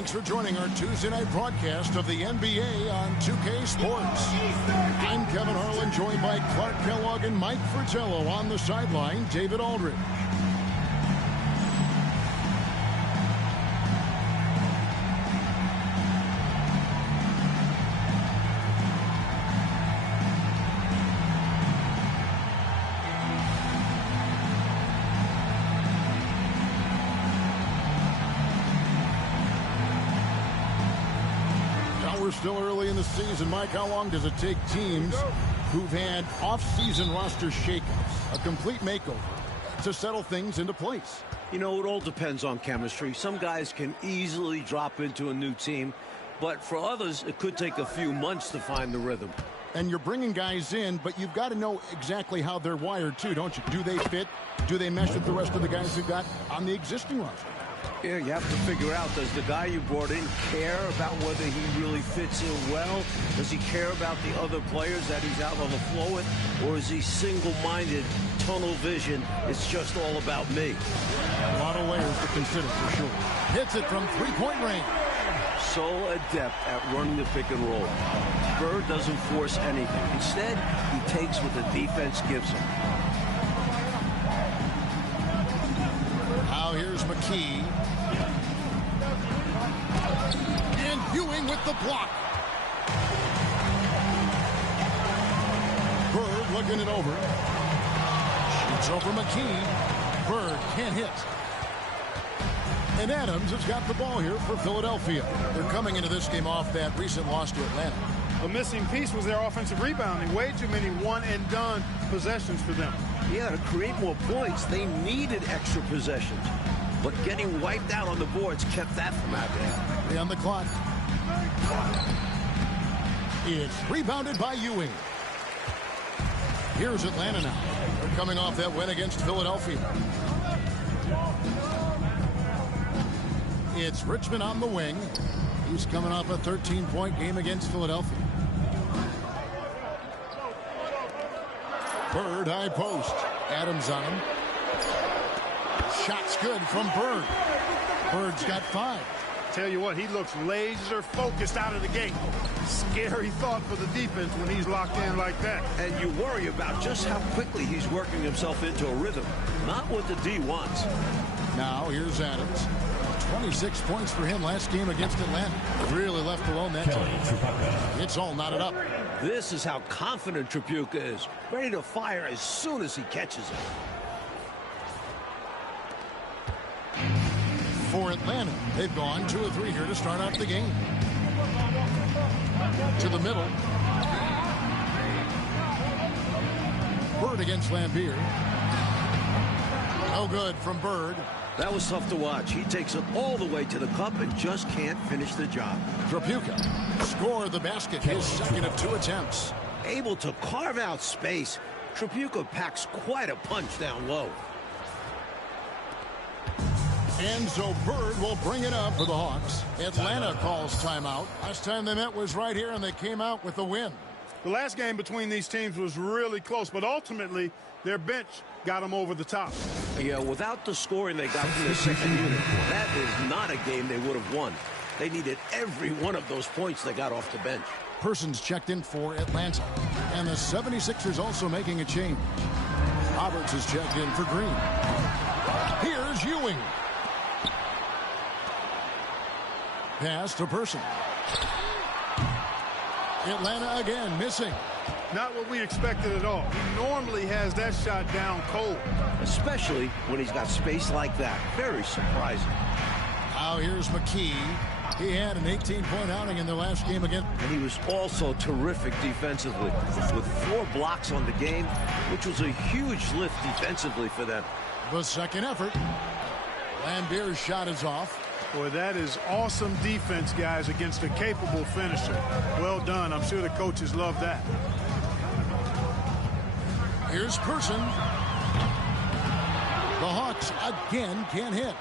Thanks for joining our Tuesday night broadcast of the NBA on 2K Sports. I'm Kevin Harlan, joined by Clark Kellogg and Mike Fratello. On the sideline, David Aldridge. Still early in the season. Mike, how long does it take teams who've had off-season roster shakeups, a complete makeover, to settle things into place? You know, it all depends on chemistry. Some guys can easily drop into a new team, but for others, it could take a few months to find the rhythm. And you're bringing guys in, but you've got to know exactly how they're wired, too, don't you? Do they fit? Do they mesh with the rest of the guys you've got on the existing roster? Yeah, you have to figure out, does the guy you brought in care about whether he really fits in well? Does he care about the other players that he's out on the floor with? Or is he single-minded, tunnel vision? It's just all about me. A lot of layers to consider, for sure. Hits it from three-point range. So adept at running the pick and roll. Bird doesn't force anything. Instead, he takes what the defense gives him. Now here's McKee. And Ewing with the block. Bird looking it over. Shoots over McKee. Bird can't hit. And Adams has got the ball here for Philadelphia. They're coming into this game off that recent loss to Atlanta. A missing piece was their offensive rebounding. Way too many one-and-done possessions for them. Yeah, to create more points, they needed extra possessions. But getting wiped out on the boards kept that from happening. 3 on the clock. It's rebounded by Ewing. Here's Atlanta now. They're coming off that win against Philadelphia. It's Richmond on the wing. He's coming off a 13-point game against Philadelphia. Bird, high post. Adams on him. Shot's good from Bird. Bird's got 5. Tell you what, he looks laser focused out of the gate. Scary thought for the defense when he's locked in like that. And you worry about just how quickly he's working himself into a rhythm. Not what the D wants. Now here's Adams. 26 points for him last game against Atlanta. Really left alone that time. It's all knotted up. This is how confident Tripucka is. Ready to fire as soon as he catches it. For Atlanta, they've gone 2 of 3 here to start out the game. To the middle. Bird against Lambeer. No good from Bird. That was tough to watch. He takes it all the way to the cup and just can't finish the job. Tripucka scored the basket, his second of 2 attempts. Able to carve out space. Tripucka packs quite a punch down low. And so Bird will bring it up for the Hawks. Atlanta calls timeout. Last time they met was right here, and they came out with the win. The last game between these teams was really close, but ultimately their bench got them over the top. Yeah, without the scoring they got from the second unit, that is not a game they would have won. They needed every one of those points they got off the bench. Persons checked in for Atlanta. And the 76ers also making a change. Roberts is checked in for Green. Here's Ewing. Pass to Person. Atlanta again missing. Not what we expected at all. He normally has that shot down cold. Especially when he's got space like that. Very surprising. Now here's McKee. He had an 18-point outing in their last game again. And he was also terrific defensively with 4 blocks on the game, which was a huge lift defensively for them. The second effort. Lambeer's shot is off. Boy, that is awesome defense, guys, against a capable finisher. Well done. I'm sure the coaches love that. Here's Person. The Hawks again can't hit.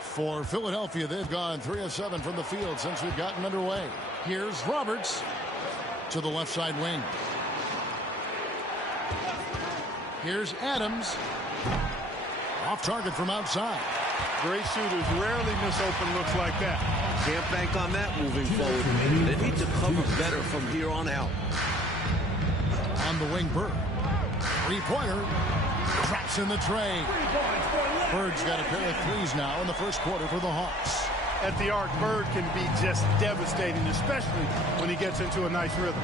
For Philadelphia, they've gone 3 of 7 from the field since we've gotten underway. Here's Roberts to the left side wing. Here's Adams. Off target from outside. Great shooters rarely miss open looks like that. Can't bank on that moving forward. They need to cover better from here on out. On the wing, Bird. Three-pointer. Drops in the tray. Bird's got a pair of threes now in the first quarter for the Hawks. At the arc, Bird can be just devastating, especially when he gets into a nice rhythm.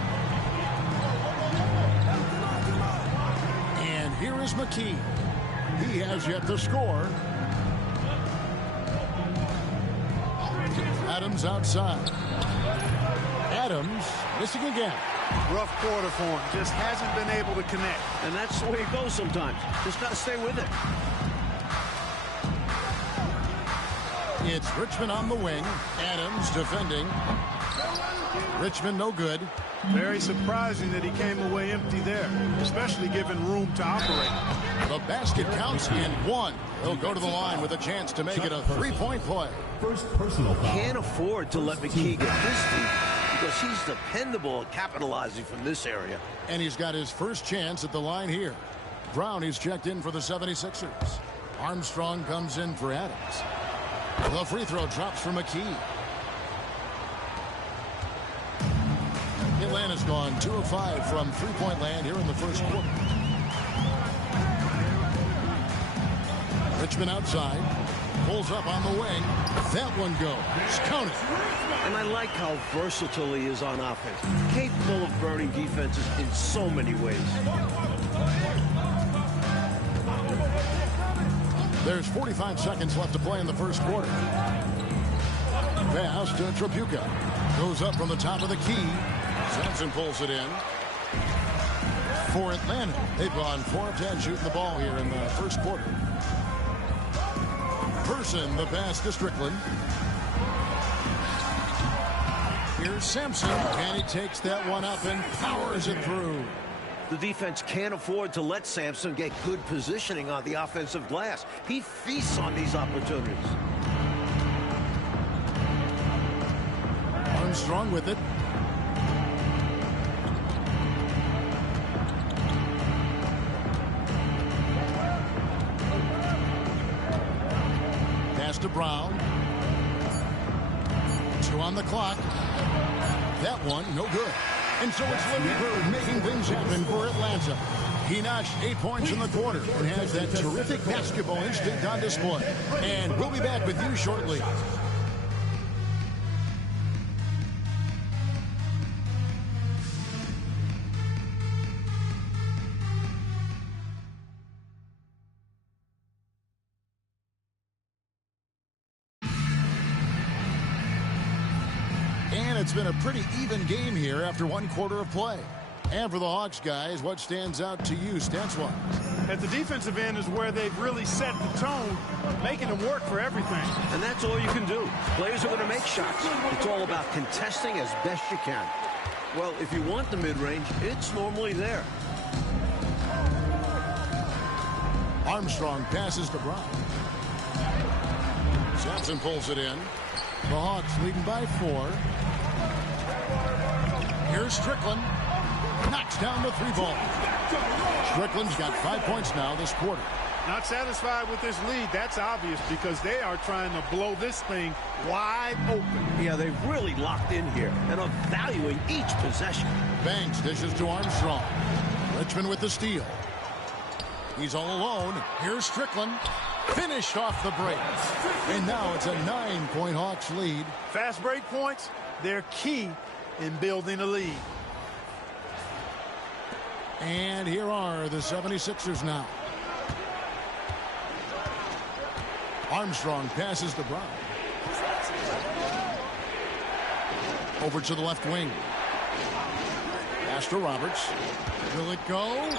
And here is McKee. He has yet to score. Adams outside. Adams missing again. Rough quarter for him. Just hasn't been able to connect. And that's the way it goes sometimes. Just got to stay with it. It's Richmond on the wing. Adams defending. Richmond no good. Very surprising that he came away empty there, especially given room to operate. The basket counts in one. He'll go to the line with a chance to make it a three-point play. First personal foul. Can't afford to let McKee get this deep because he's dependable at capitalizing from this area. And he's got his first chance at the line here. Brown, he's checked in for the 76ers. Armstrong comes in for Adams. The free throw drops for McKee. Atlanta's gone 2 of 5 from three-point land here in the first quarter. Richmond outside. Pulls up on the wing. That one goes. Count it. And I like how versatile he is on offense. Capable of burning defenses in so many ways. There's 45 seconds left to play in the first quarter. Pass to Tripucka. Goes up from the top of the key. Sampson pulls it in. For Atlanta, they've gone 4 of 10 shooting the ball here in the first quarter. Person, the pass to Strickland. Here's Sampson, and he takes that one up and powers it through. The defense can't afford to let Sampson get good positioning on the offensive glass. He feasts on these opportunities. Armstrong with it. Pass to Brown. 2 on the clock. That one, no good. And so it's Larry Bird making things happen for Atlanta. He notched 8 points in the quarter and has that terrific basketball instinct on display. And we'll be back with you shortly. It's been a pretty even game here after 1 quarter of play. And for the Hawks guys, what stands out to you stats-wise? At the defensive end is where they've really set the tone, making them work for everything. And that's all you can do. Players are going to make shots. It's all about contesting as best you can. Well, if you want the mid-range, it's normally there. Armstrong passes to Brown. Sampson pulls it in. The Hawks leading by 4. Here's Strickland. Knocks down the 3 ball. Strickland's got 5 points now this quarter. Not satisfied with this lead. That's obvious because they are trying to blow this thing wide open. Yeah, they've really locked in here and are valuing each possession. Banks dishes to Armstrong. Richmond with the steal. He's all alone. Here's Strickland. Finished off the break. And now it's a 9-point Hawks lead. Fast break points, they're key in building a lead. And here are the 76ers now. Armstrong passes to Brown. Over to the left wing. Pass to Roberts. Will it go?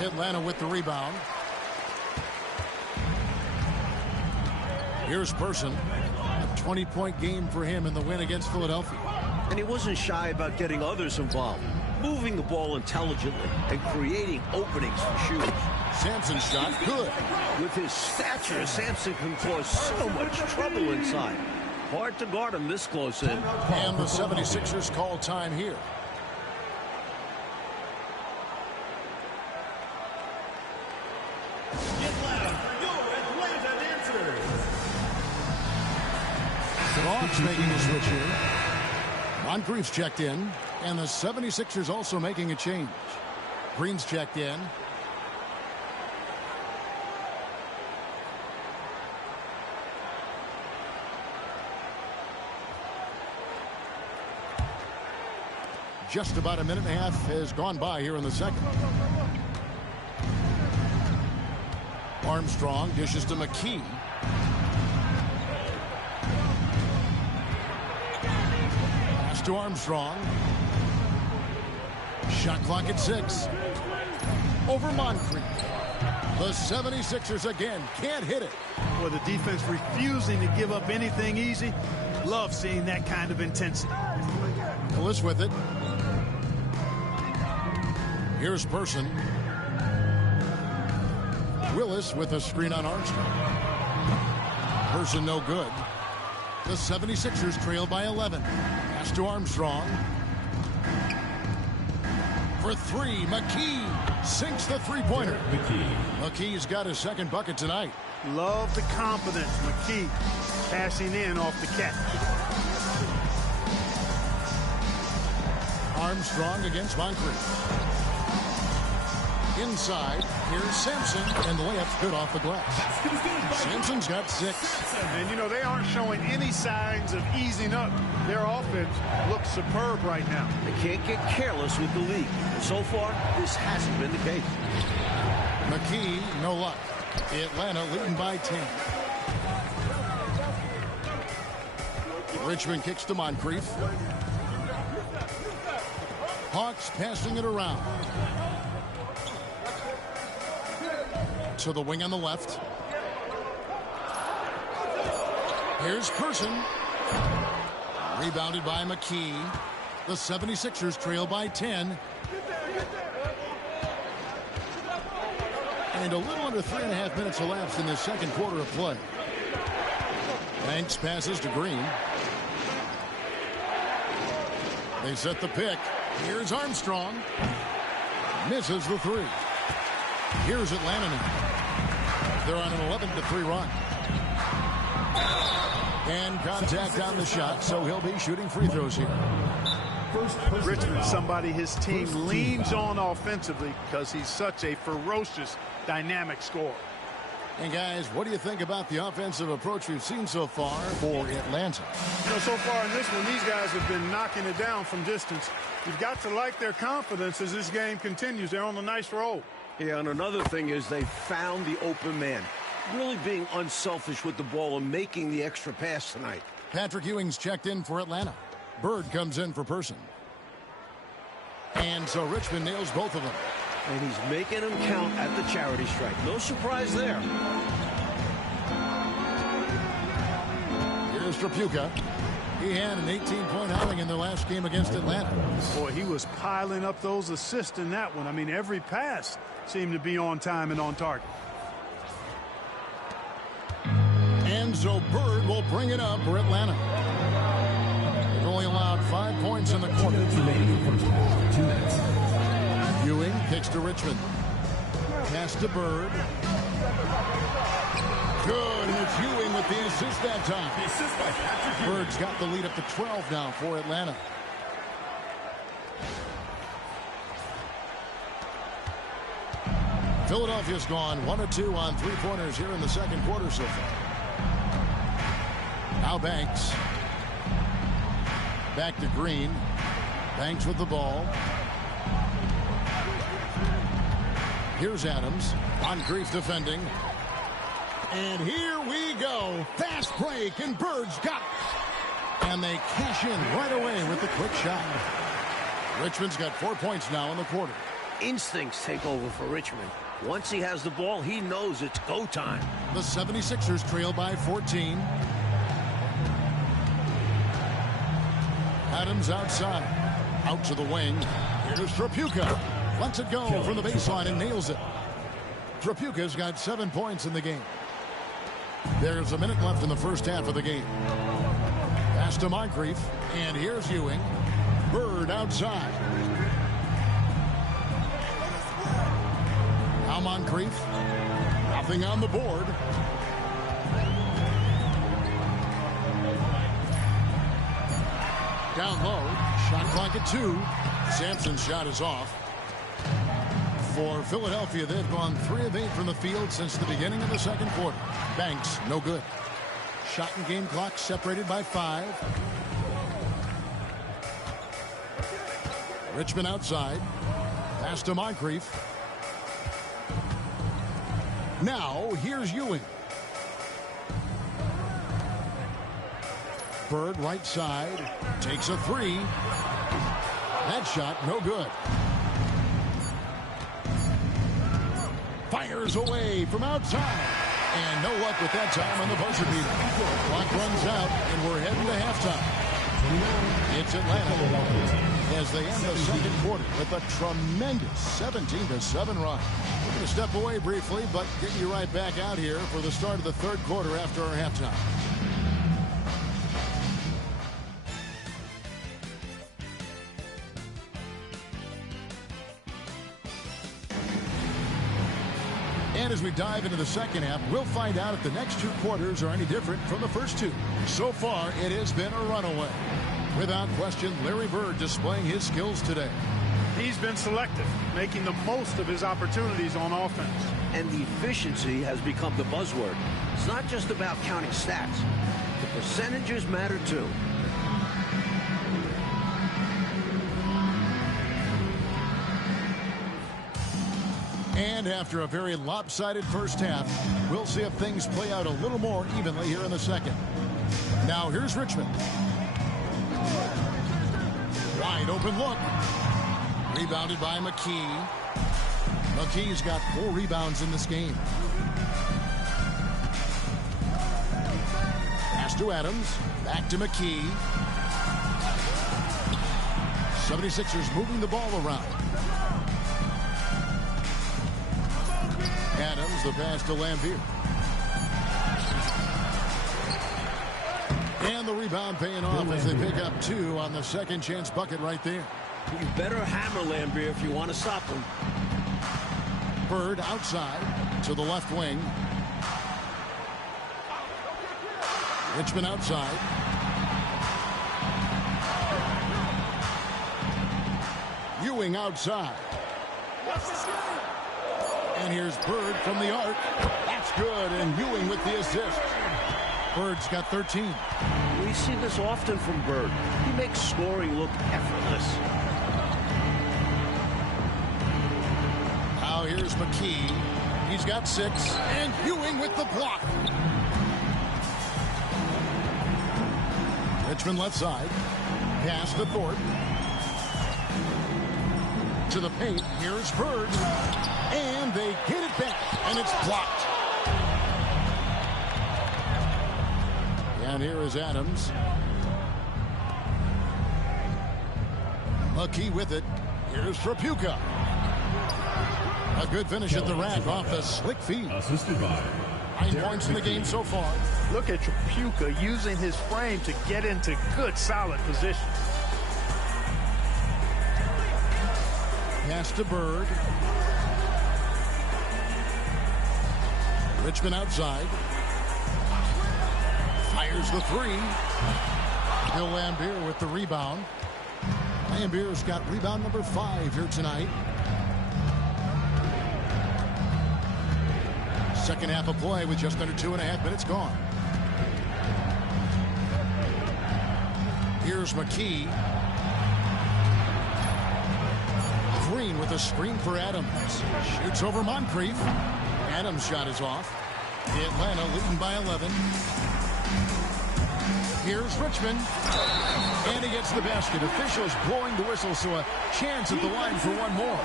Atlanta with the rebound. Here's Person. A 20-point game for him in the win against Philadelphia. And he wasn't shy about getting others involved, moving the ball intelligently and creating openings for shooters. Sampson's shot, good. With his stature, Sampson can cause so much trouble inside. Hard to guard him this close in. And the 76ers call time here. The Hawks making a switch here. Moncrief's checked in, and the 76ers also making a change. Green's checked in. Just about a minute and a half has gone by here in the second. Armstrong dishes to McKee. Pass to Armstrong. Shot clock at 6. Over Moncrief. The 76ers again can't hit it. Well, the defense refusing to give up anything easy. Love seeing that kind of intensity. Willis with it. Here's Person. Willis with a screen on Armstrong. Person no good. The 76ers trail by 11. Pass to Armstrong. For 3, McKee sinks the three-pointer. McKee's got his second bucket tonight. Love the confidence. McKee passing in off the catch. Armstrong against Moncrief. Inside, here's Sampson, and the layup's good off the glass. Sampson's got 6. And, you know, they aren't showing any signs of easing up. Their offense looks superb right now. They can't get careless with the lead. And so far, this hasn't been the case. McKee, no luck. Atlanta leading by 10. Richmond kicks to Moncrief. Hawks passing it around. To the wing on the left. Here's Person. Rebounded by McKee. The 76ers trail by 10. And a little under 3.5 minutes elapsed in the second quarter of play. Banks passes to Green. They set the pick. Here's Armstrong. Misses the 3. Here's Atlanta now. They're on an 11-3 run. And contact on the shot, so he'll be shooting free throws here. Richmond, somebody his team leans on offensively because he's such a ferocious, dynamic scorer. And guys, what do you think about the offensive approach we've seen so far for Atlanta? You know, so far in this one, these guys have been knocking it down from distance. You've got to like their confidence as this game continues. They're on a nice roll. Yeah, and another thing is they found the open man. Really being unselfish with the ball and making the extra pass tonight. Patrick Ewing's checked in for Atlanta. Bird comes in for Person. And so Richmond nails both of them. And he's making them count at the charity stripe. No surprise there. Here's Trapuka. He had an 18-point outing in their last game against Atlanta. Boy, he was piling up those assists in that one. I mean, every pass seemed to be on time and on target. And so Bird will bring it up for Atlanta. They've only allowed 5 points in the quarter. Ewing kicks to Richmond. Pass to Bird. Good, and it's Ewing with the assist that time. Bird's got the lead up to 12 now for Atlanta. Philadelphia's gone 1 of 2 on three-pointers here in the second quarter so far. Now Banks. Back to Green. Banks with the ball. Here's Adams. Moncrief defending. And here we go. Fast break, and Bird's got it. And they cash in right away with the quick shot. Richmond's got 4 points now in the quarter. Instincts take over for Richmond. Once he has the ball, he knows it's go time. The 76ers trail by 14. Adams outside. Out to the wing. Here's Trapuka. Lets it go from the baseline and nails it. Trapuka's got 7 points in the game. There's a minute left in the first half of the game. Pass to Moncrief. And here's Ewing. Bird outside. Now Moncrief. Nothing on the board. Down low. Shot clock at 2. Sampson's shot is off. For Philadelphia, they've gone 3 of 8 from the field since the beginning of the second quarter. Banks, no good. Shot and game clock separated by 5. Richmond outside. Pass to Moncrief. Now, here's Ewing. Bird right side. Takes a 3. That shot, no good. Fires away from outside. And no luck with that time on the buzzer beater. Clock runs out, and we're heading to halftime. It's Atlanta as they end the second quarter with a tremendous 17-7 run. We're going to step away briefly, but get you right back out here for the start of the third quarter after our halftime. And as we dive into the second half, we'll find out if the next 2 quarters are any different from the first 2. So far, it has been a runaway. Without question, Larry Bird displaying his skills today. He's been selective, making the most of his opportunities on offense. And the efficiency has become the buzzword. It's not just about counting stats. The percentages matter too. And after a very lopsided first half, we'll see if things play out a little more evenly here in the second. Now here's Richmond. Wide open look. Rebounded by McKee. McKee's got 4 rebounds in this game. Pass to Adams. Back to McKee. 76ers moving the ball around. Adams, the pass to Lambier. And the rebound paying off as they pick up 2 on the second chance bucket right there. You better hammer Lambier if you want to stop him. Bird outside to the left wing. Richmond outside. Ewing outside. And here's Bird from the arc. That's good, and Ewing with the assist. Bird's got 13. We see this often from Bird. He makes scoring look effortless. Now here's McKee. He's got 6, and Ewing with the block. Richmond left side. Pass to Thorpe. To the paint. Here's Bird. And they get it back, and it's blocked. And here is Adams. McKee with it. Here's Trapuka. A good finish at the rack off the slick feed. Assisted by 9 points in the game so far. Look at Trapuka using his frame to get into good, solid position. Pass to Bird. Richmond outside. Fires the 3. Bill Lambier with the rebound. Lambier's got rebound number 5 here tonight. Second half of play with just under 2.5 minutes gone. Here's McKee. Green with a screen for Adams. Shoots over Moncrief. Adams' shot is off. Atlanta leading by 11. Here's Richmond. And he gets the basket. Officials blowing the whistle, so a chance at the line for one more.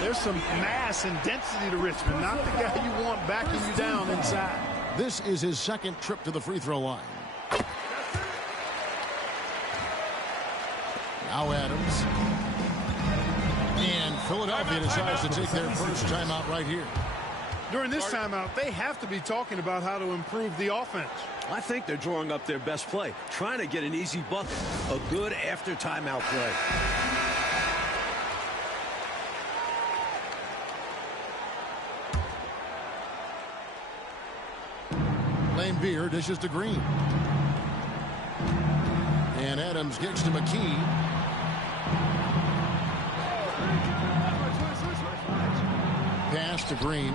There's some mass and density to Richmond. Not the guy you want backing you down inside. This is his second trip to the free throw line. Now Adams. And Philadelphia decides to take their first timeout right here. During this timeout, they have to be talking about how to improve the offense. I think they're drawing up their best play, trying to get an easy bucket, a good after timeout play. Lambier dishes to Green. And Adams gets to McKee. Pass to Green.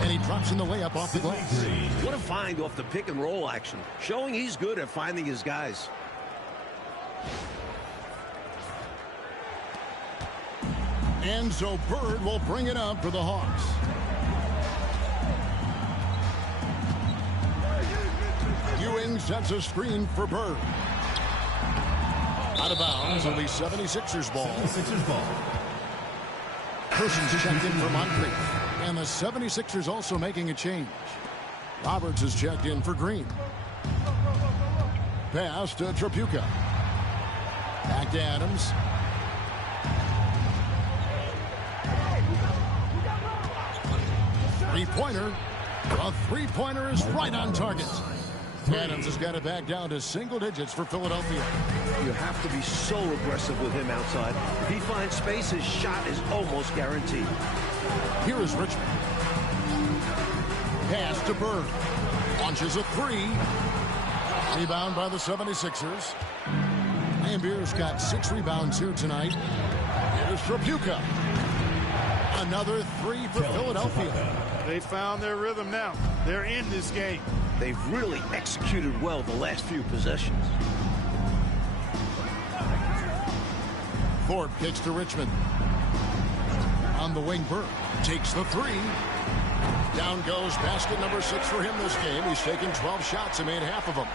And he drops in the layup off the glass. What a find off the pick and roll action, showing he's good at finding his guys. And so Bird will bring it up for the Hawks. Ewing sets a screen for Bird. Out of bounds, it'll be 76ers ball. 76ers ball. Persons checked in for Moncrief. And the 76ers also making a change. Roberts is checked in for Green. Pass to Tripucka. Back to Adams. Three-pointer. A three-pointer is right on target. Adams has got it back down to single digits for Philadelphia. You have to be so aggressive with him outside. If he finds space, his shot is almost guaranteed. Here is Richmond. Pass to Bird. Launches a three. Rebound by the 76ers. Lambeer's got 6 rebounds here tonight. Here's Tripucka. Another three for Philadelphia. They found their rhythm now. They're in this game. They've really executed well the last few possessions. Thorpe kicks to Richmond. On the wing, Bird takes the three. Down goes basket number 6 for him this game. He's taken 12 shots and made half of them.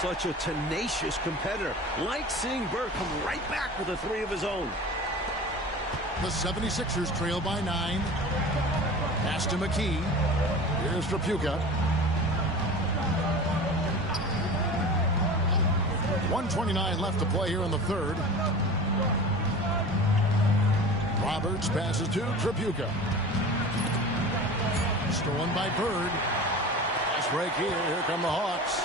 Such a tenacious competitor. Like seeing Bird come right back with a three of his own. The 76ers trail by 9. Pass to McKee. Here's Tripucka. 1:29 left to play here in the third. Roberts passes to Tripucka. Stolen by Bird. Fast break here. Here come the Hawks.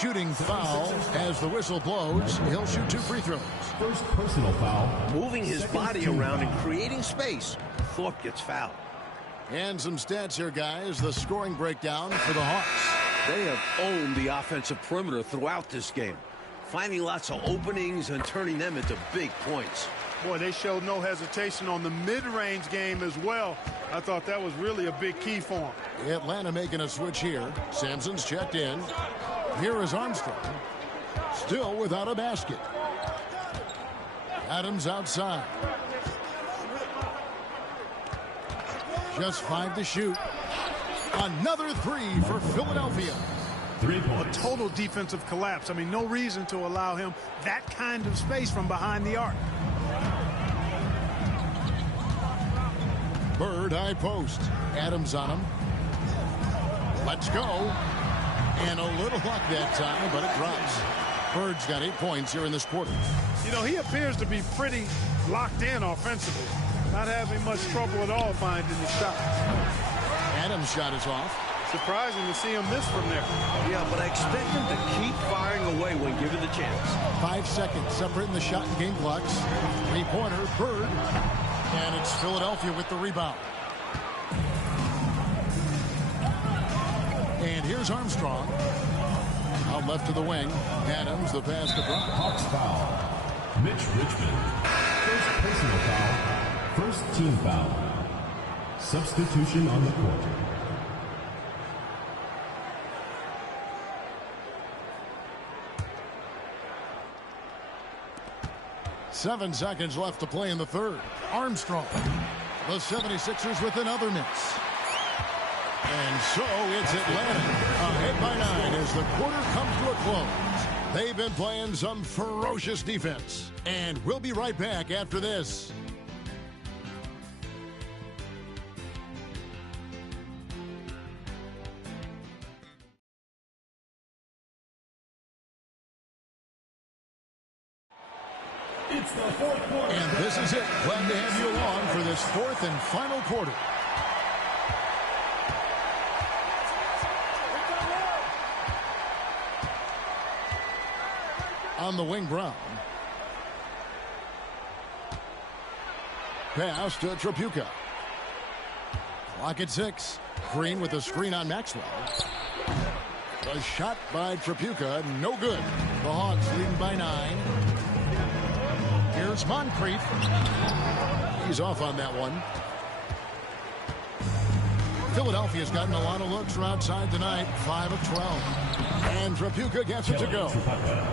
Shooting foul as the whistle blows. He'll shoot 2 free throws. First personal foul. Moving his body around and creating space. Thorpe gets fouled. And some stats here, guys. The scoring breakdown for the Hawks. They have owned the offensive perimeter throughout this game, finding lots of openings and turning them into big points. Boy, they showed no hesitation on the mid-range game as well. I thought that was really a big key for them. Atlanta making a switch here. Sampson's checked in. Here is Armstrong. Still without a basket. Adams outside. Just 5 to shoot. Another three for Philadelphia. 3 A points. total defensive collapse. I mean, no reason to allow him that kind of space from behind the arc. Bird high post. Adams on him. Let's go. And a little luck that time, but it drops. Bird's got 8 points here in this quarter. You know, he appears to be pretty locked in offensively. Not having much trouble at all finding the shot. Adams' shot is off. Surprising to see him miss from there. Yeah, but I expect him to keep firing away when given the chance. 5 seconds separating the shot and game clocks. Three-pointer, Bird. And it's Philadelphia with the rebound. And here's Armstrong. Out left to the wing. Adams, the pass to Brown. Hawks foul. Mitch Richmond. First personal foul. First team foul. Substitution on the court. Seven seconds left to play in the third. Armstrong. The 76ers with another miss. And so it's Atlanta ahead by 9 as the quarter comes to a close. They've been playing some ferocious defense. And we'll be right back after this. It's the fourth quarter. And this is it. Glad to have you along for this fourth and final quarter. On the wing, Brown. Pass to Tripucka. Clock at 6. Green with a screen on Maxwell. A shot by Trapuka, no good. The Hawks leading by 9. Here's Moncrief. He's off on that one. Philadelphia's gotten a lot of looks from outside tonight, 5 of 12. And Trapuka gets it to go.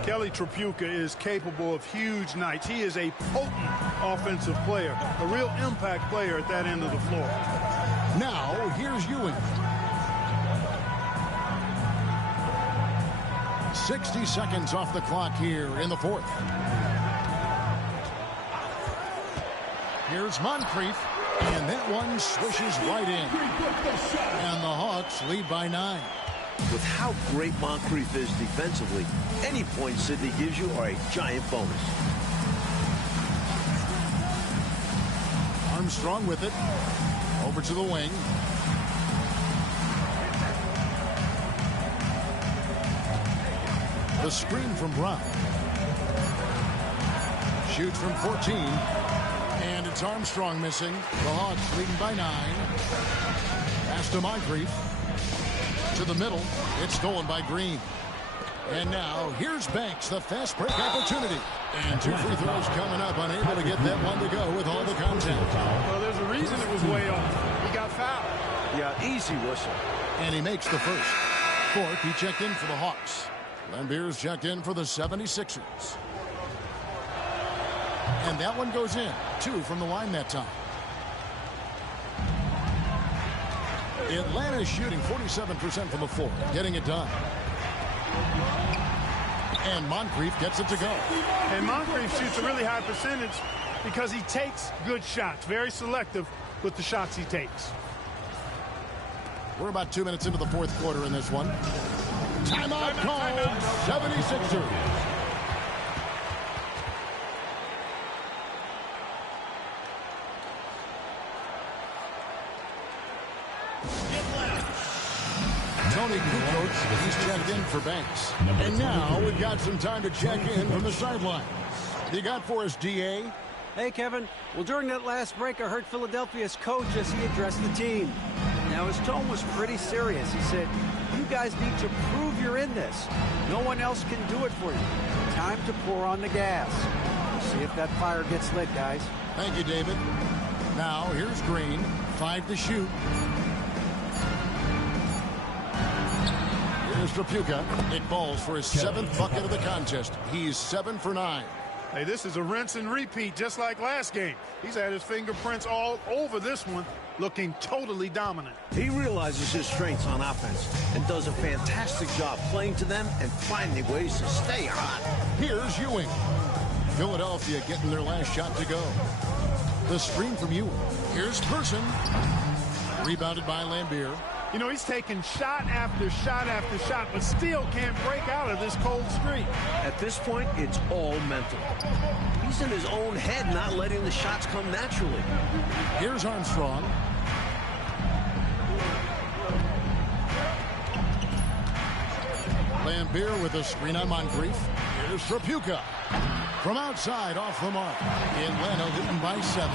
Kelly Trapuka is capable of huge nights. He is a potent offensive player, a real impact player at that end of the floor. Now, here's Ewing. 60 seconds off the clock here in the 4th. Here's Moncrief, and that one swishes right in. And the Hawks lead by 9. With how great Moncrief is defensively, any points Sidney gives you are a giant bonus. Armstrong with it. Over to the wing. The screen from Brown. Shoots from 14. And it's Armstrong missing. The Hawks leading by 9. Pass to Moncrief. To the middle. It's stolen by Green. And now here's Banks, the fast break opportunity. And 2 free throws coming up, unable to get that one to go with all the contact. Well, there's a reason it was way off. He got fouled. Yeah, easy whistle. And he makes the first. 4th, he checked in for the Hawks. Lambier's checked in for the 76ers. And that one goes in. 2 from the line that time. Atlanta's shooting 47% from the floor, getting it done. And Moncrief gets it to go. And Moncrief shoots a really high percentage because he takes good shots. Very selective with the shots he takes. We're about 2 minutes into the 4th quarter in this one. Timeout called. 76ers. Tony Kukoc, he's checked in for Banks. And now we've got some time to check in from the sideline. You got for us, D.A.? Hey, Kevin. Well, during that last break, I heard Philadelphia's coach as he addressed the team. Now, his tone was pretty serious. He said, you guys need to prove you're in this. No one else can do it for you. Time to pour on the gas. See if that fire gets lit, guys. Thank you, David. Now, here's Green. 5 to shoot. Here's Trapuka. It falls for his 7th bucket of the contest. He's 7 for 9. Hey, this is a rinse and repeat, just like last game. He's had his fingerprints all over this one, looking totally dominant. He realizes his strengths on offense and does a fantastic job playing to them and finding ways to stay hot. Here's Ewing. Philadelphia getting their last shot to go. The screen from Ewing. Here's Person. Rebounded by Lambier. You know, he's taking shot after shot after shot, but still can't break out of this cold streak. At this point, it's all mental. He's in his own head, not letting the shots come naturally. Here's Armstrong. Lambier with a screen on Moncrief. Here's Trapuka. From outside, off the mark. Atlanta leading by 7.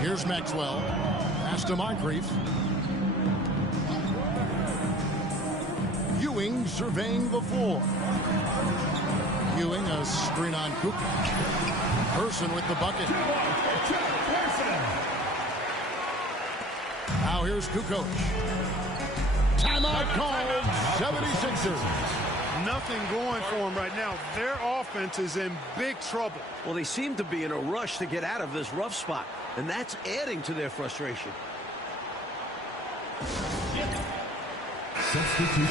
Here's Maxwell. Pass to Moncrief. Ewing surveying the floor. Ewing, a screen on Kukoc. Person with the bucket. Now here's Kukoc. Timeout called. 76ers. Nothing going for him right now. Their offense is in big trouble. Well, they seem to be in a rush to get out of this rough spot, and that's adding to their frustration.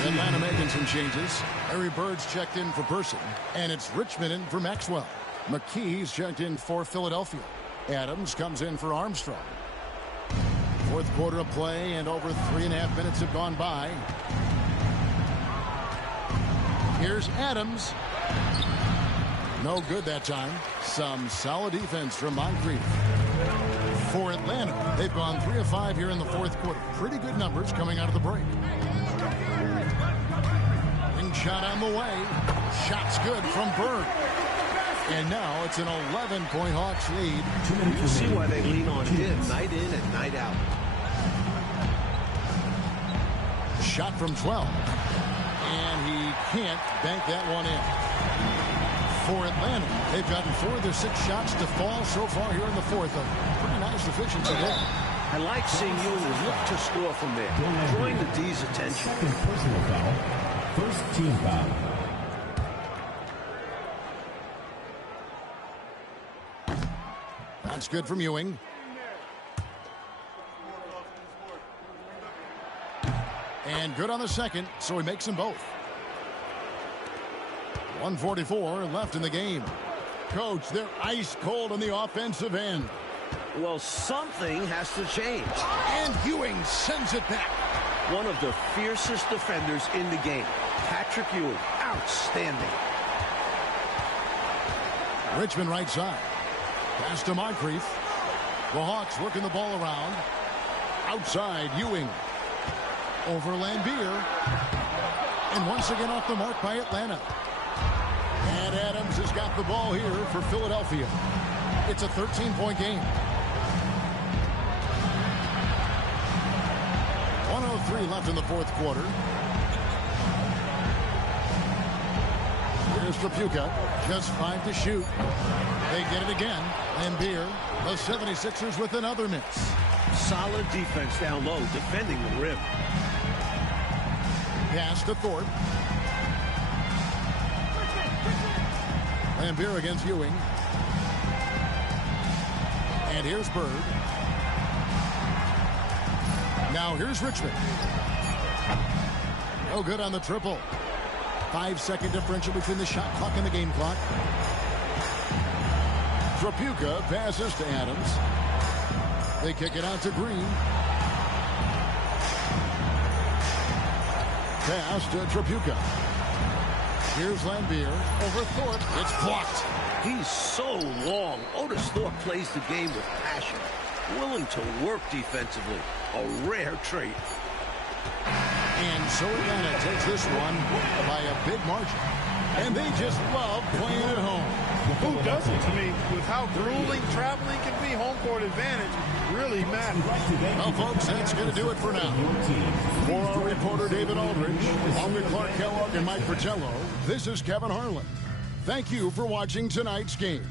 Atlanta making some changes. Harry Bird's checked in for Person, and it's Richmond in for Maxwell. McKee's checked in for Philadelphia. Adams comes in for Armstrong. 4th quarter of play, and over 3.5 minutes have gone by. Here's Adams. No good that time. Some solid defense from Moncrief. For Atlanta, they've gone 3 of 5 here in the 4th quarter. Pretty good numbers coming out of the break. Ring shot on the way. Shot's good from Bird. And now it's an 11-point Hawks lead. You see why they lean on him night in and night out. shot from 12. And he can't bank that one in. For Atlanta, they've gotten 4 of their 6 shots to fall so far here in the fourth. A pretty nice efficiency there. I like seeing Ewing look to score from there, drawing the D's attention. Second personal foul. First team foul. That's good from Ewing. And good on the second, so he makes them both. 1:44 left in the game. Coach, they're ice cold on the offensive end. Well, something has to change. And Ewing sends it back. One of the fiercest defenders in the game. Patrick Ewing, outstanding. Richmond right side. Pass to Moncrief. The Hawks working the ball around. Outside, Ewing. Over Lambier. And once again off the mark by Atlanta. And Adams has got the ball here for Philadelphia. It's a 13-point game. 1:03 left in the fourth quarter. Here's Trapuka. Just 5 to shoot. They get it again. Lambier. The 76ers with another miss. Solid defense down low, defending the rim. Pass to Thorpe. Lambier against Ewing. And here's Bird. Now here's Richmond. No good on the triple. 5-second differential between the shot clock and the game clock. Trapuka passes to Adams. They kick it out to Green. Pass to Trapuka. Here's Lambier over Thorpe. It's blocked. He's so long. Otis Thorpe plays the game with passion, willing to work defensively. A rare trait. And so Atlanta takes this one by a big margin. And they just love playing at home. Who doesn't? I mean, with how grueling traveling can be, home court advantage really matters. Well, folks, that's going to do it for now. For our reporter, David Aldridge, along with Clark Kellogg and Mike Fratello, this is Kevin Harlan. Thank you for watching tonight's game.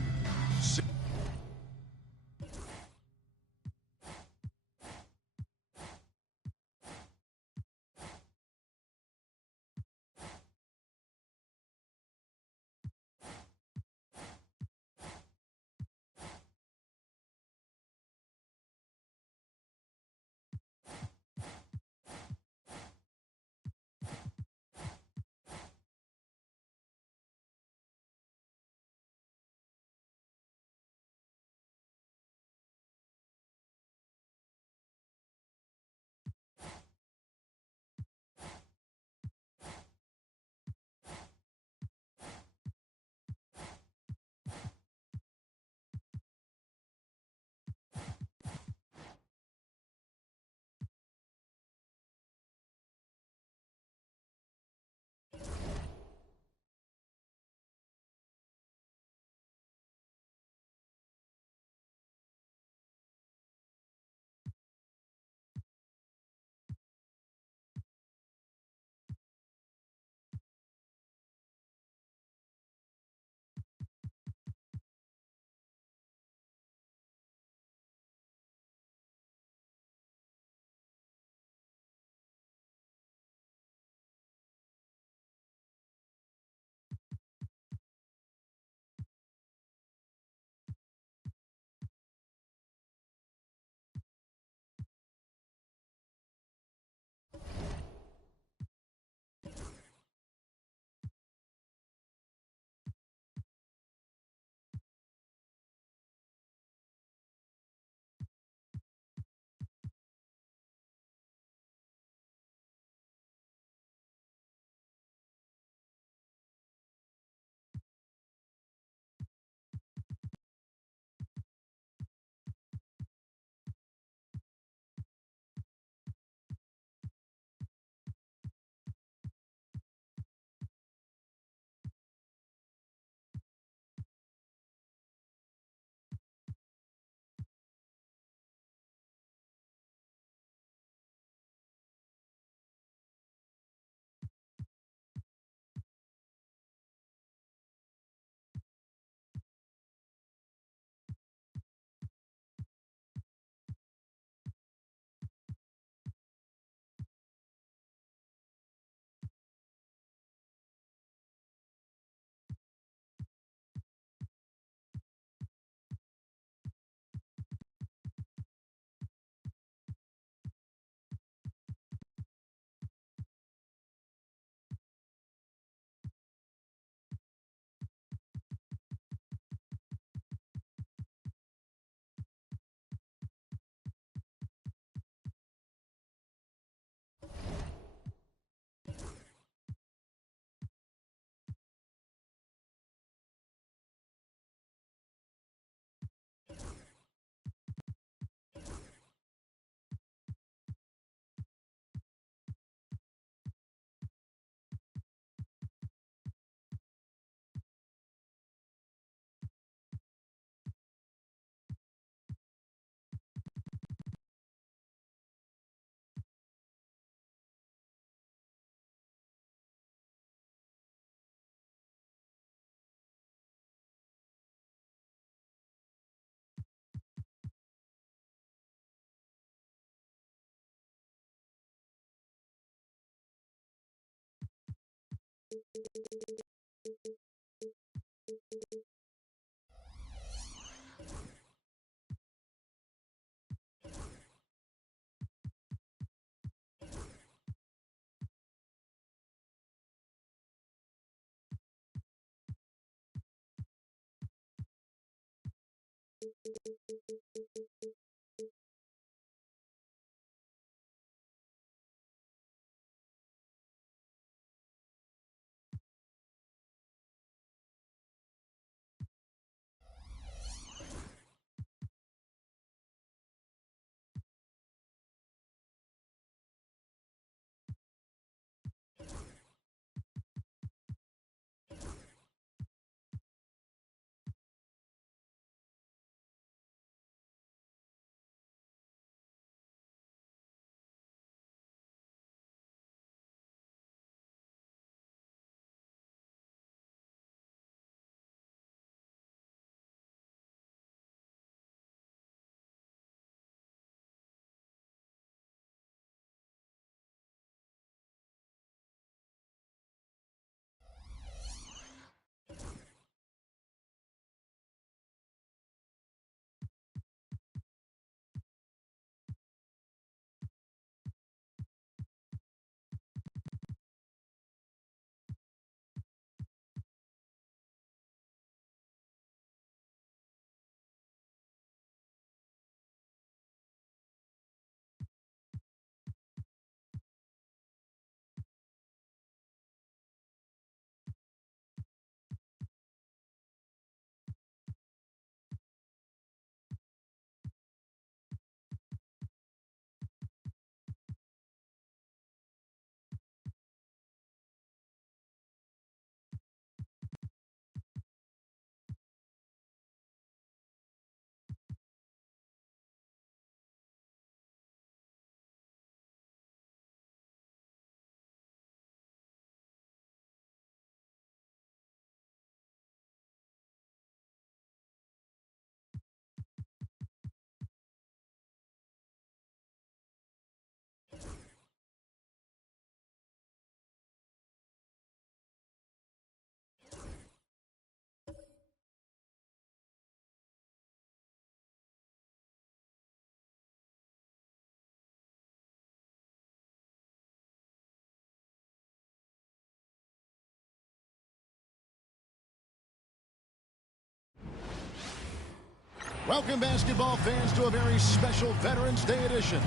Welcome, basketball fans, to a very special Veterans Day edition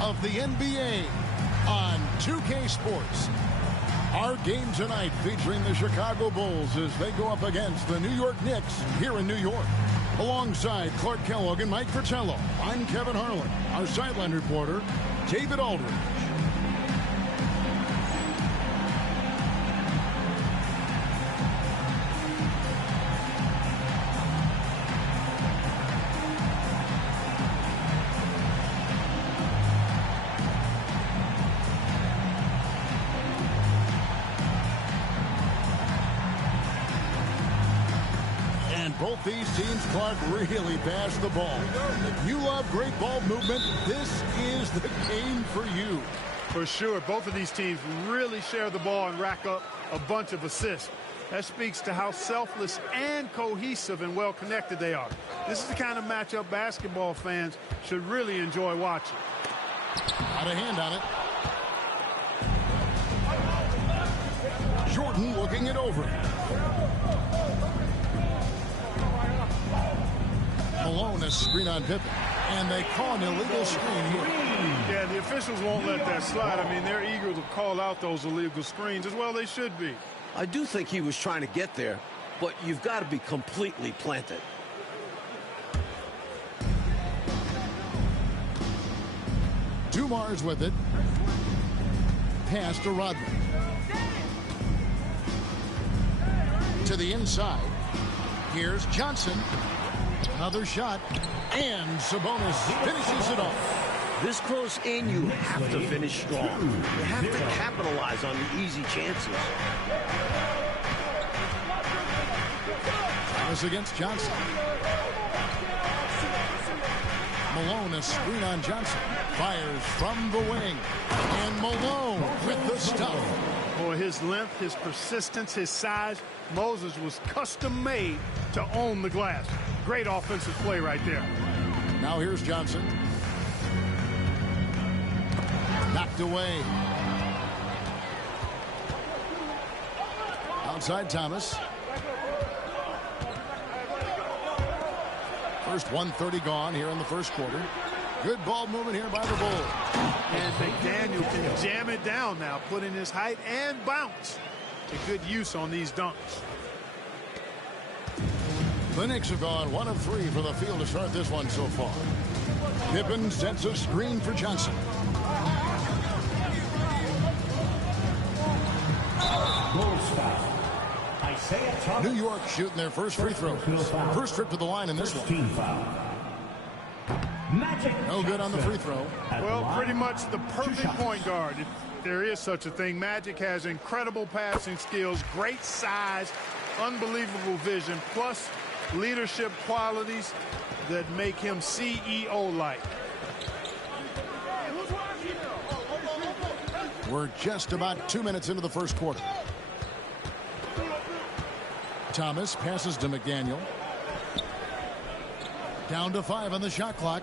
of the NBA on 2K Sports. Our game tonight featuring the Chicago Bulls as they go up against the New York Knicks here in New York. Alongside Clark Kellogg and Mike Fratello, I'm Kevin Harlan. Our sideline reporter, David Aldridge. Both these teams, Clark, really pass the ball. If you love great ball movement, this is the game for you. For sure. Both of these teams really share the ball and rack up a bunch of assists. That speaks to how selfless and cohesive and well-connected they are. This is the kind of matchup basketball fans should really enjoy watching. Got a hand on it. Jordan looking it over. Malone, a screen on Pippen, and they call an illegal screen here. Yeah, the officials won't let that slide. I mean, they're eager to call out those illegal screens as well. They should be. I do think he was trying to get there, but you've got to be completely planted. Dumars with it. Pass to Rodman. To the inside. Here's Johnson. Another shot, and Sabonis finishes it off. This close in, you have to finish strong. You have to capitalize on the easy chances. Thomas against Johnson. Malone, a screen on Johnson. Fires from the wing. And Malone with the stuff. For his length, his persistence, his size, Moses was custom made to own the glass. Great offensive play right there. Now here's Johnson. Knocked away. Outside Thomas. First 1:30 gone here in the first quarter. Good ball movement here by the Bulls. And McDaniel can jam it down now, put in his height and bounce. A good use on these dunks. The Knicks have gone 1 of 3 from the field to start this one so far. Pippen sets a screen for Johnson. New York shooting their first free throw. First trip to the line in this one. No good on the free throw. Well, pretty much the perfect point guard, if there is such a thing. Magic has incredible passing skills, great size, unbelievable vision, plus leadership qualities that make him CEO-like. We're just about 2 minutes into the first quarter. Thomas passes to McDaniel. Down to 5 on the shot clock.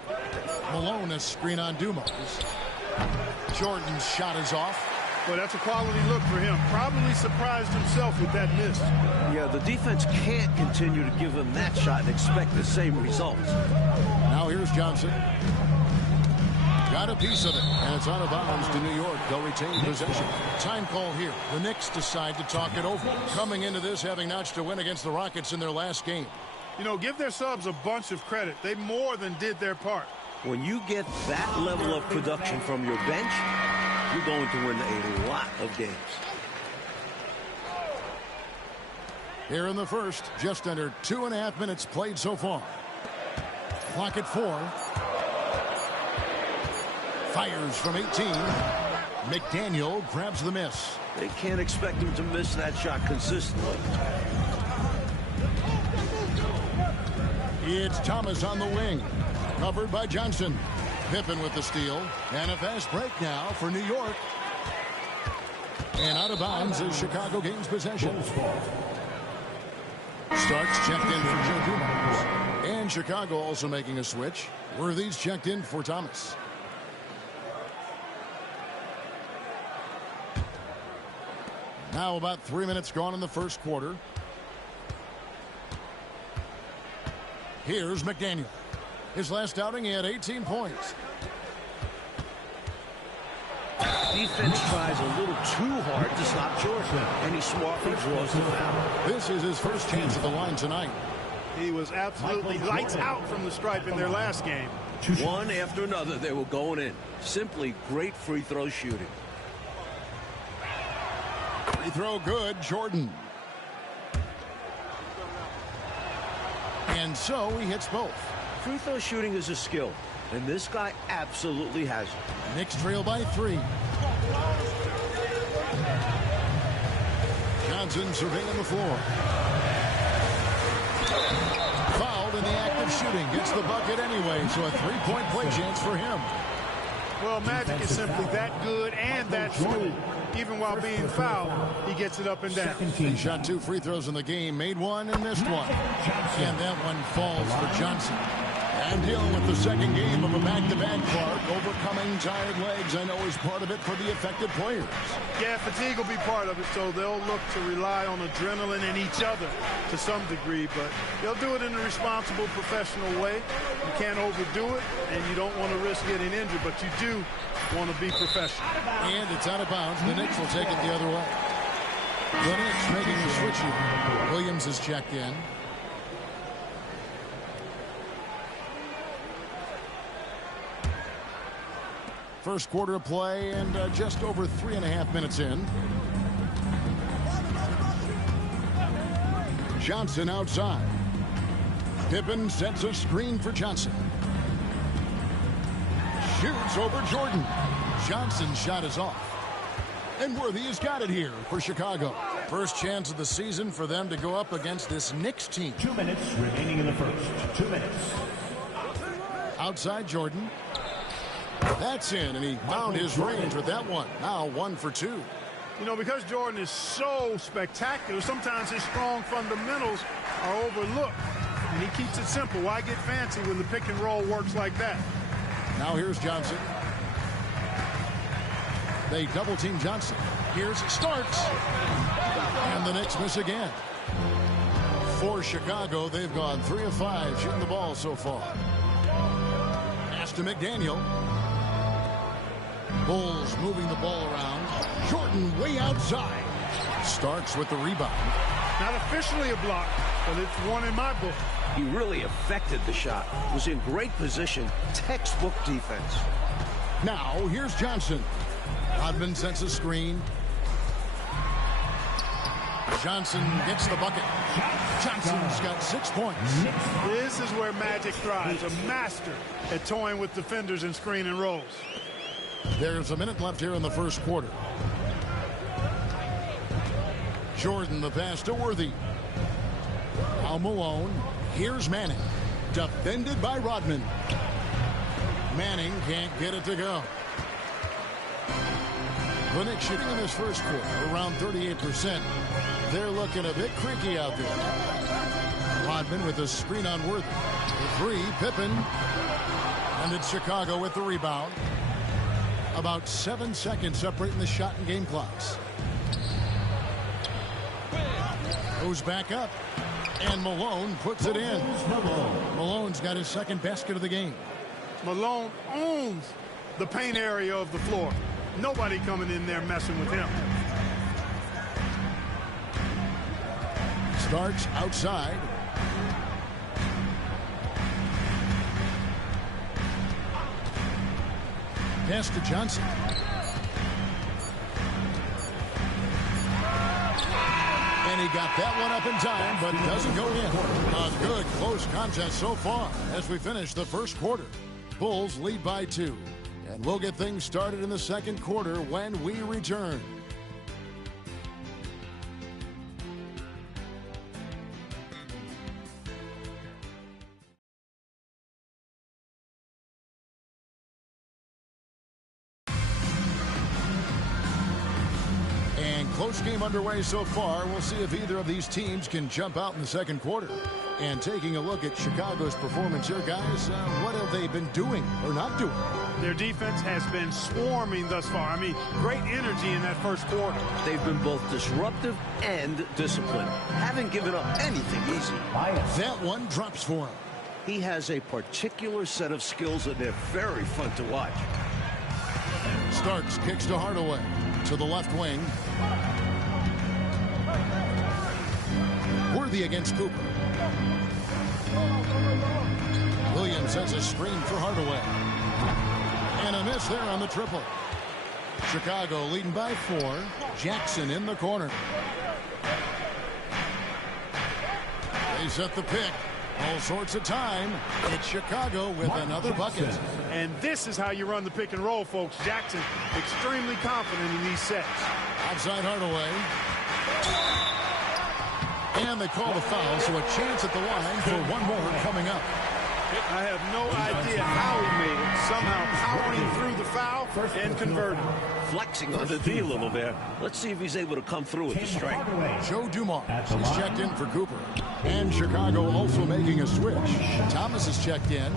Malone a screen on Dumas. Jordan's shot is off. Well, that's a quality look for him. Probably surprised himself with that miss. Yeah, the defense can't continue to give him that shot and expect the same results. Now here's Johnson. Got a piece of it, and it's out of bounds to New York. They'll retain possession. Time call here. The Knicks decide to talk it over. Coming into this, having notched a win against the Rockets in their last game. You know, give their subs a bunch of credit. They more than did their part. When you get that level of production from your bench, you're going to win a lot of games. Here in the first, just under 2.5 minutes played so far. Clock at 4. Fires from 18. McDaniel grabs the miss. They can't expect him to miss that shot consistently. It's Thomas on the wing. Covered by Johnson. Pippen with the steal. And a fast break now for New York. And out of bounds as Chicago gains possession. Starks checked in for Joe Dumas. And Chicago also making a switch. Worthy's checked in for Thomas. Now about 3 minutes gone in the first quarter. Here's McDaniel. His last outing, he had 18 points. Defense tries a little too hard to stop Jordan, and he smartly draws the foul. This is his first chance at the line tonight. He was absolutely lights out from the stripe in their last game. One after another, they were going in. Simply great free throw shooting. Free throw good, Jordan. And so he hits both. Free throw shooting is a skill, and this guy absolutely has it. Knicks trail by 3. Johnson surveying the floor. Fouled in the act of shooting. Gets the bucket anyway, so a 3-point play chance for him. Well, Magic is simply that good and that smooth. Even while being fouled, he gets it up and down. He shot 2 free throws in the game, made 1 and missed 1. And that one falls for Johnson. And dealing with the second game of a back-to-back, Clark. Overcoming tired legs, I know, is part of it for the affected players. Yeah, fatigue will be part of it, so they'll look to rely on adrenaline and each other to some degree, but they'll do it in a responsible, professional way. You can't overdo it, and you don't want to risk getting injured, but you do want to be professional. And it's out of bounds. The Knicks will take it the other way. The Knicks making the switch here. Williams is checked in. First quarter of play and just over 3.5 minutes in. Johnson outside. Pippen sets a screen for Johnson. Shoots over Jordan. Johnson's shot is off. And Worthy has got it here for Chicago. First chance of the season for them to go up against this Knicks team. 2 minutes remaining in the first. 2 minutes. Outside Jordan. That's in, and he found his range with that one. Now 1 for 2. You know, because Jordan is so spectacular, sometimes his strong fundamentals are overlooked. And he keeps it simple. Why get fancy when the pick and roll works like that? Now here's Johnson. They double team Johnson. Here's Starks. And the Knicks miss again. For Chicago, they've gone 3 of 5 shooting the ball so far. Pass to McDaniel. Bulls moving the ball around. Jordan way outside. Starks with the rebound. Not officially a block, but it's one in my book. He really affected the shot. Was in great position. Textbook defense. Now, here's Johnson. Rodman sends a screen. Johnson gets the bucket. Johnson's got 6 points. This is where Magic thrives. A master at toying with defenders and screen and rolls. There's a minute left here in the first quarter. Jordan the pass to Worthy. Now Malone. Here's Manning. Defended by Rodman. Manning can't get it to go. The Knicks shooting in this first quarter around 38%. They're looking a bit creaky out there. Rodman with a screen on Worthy. The three, Pippen. And it's Chicago with the rebound. About 7 seconds separating the shot and game clocks. Goes back up. And Malone puts it in. Malone's got his second basket of the game. Malone owns the paint area of the floor. Nobody coming in there messing with him. Starks outside. Pass to Johnson. And he got that one up in time, but doesn't go in. A good close contest so far as we finish the first quarter. Bulls lead by 2. And we'll get things started in the second quarter when we return. Close game underway so far. We'll see if either of these teams can jump out in the second quarter. And taking a look at Chicago's performance here, guys, what have they been doing or not doing? Their defense has been swarming thus far. I mean, great energy in that first quarter. They've been both disruptive and disciplined. Haven't given up anything easy. That one drops for him. He has a particular set of skills that they're very fun to watch. Starks kicks to Hardaway. To the left wing. Worthy against Cooper. Williams has a screen for Hardaway. And a miss there on the triple. Chicago leading by 4. Jackson in the corner. They set the pick. All sorts of time. It's Chicago with another bucket. And this is how you run the pick and roll, folks. Jackson extremely confident in these sets. Outside Hardaway. And they call the foul, so a chance at the line for one more coming up. I have no idea how he made it. Somehow powering through the foul and converting. Flexing on the D a little there. Let's see if he's able to come through with the strike. Joe Dumars is checked in for Cooper. And Chicago also making a switch. Thomas is checked in.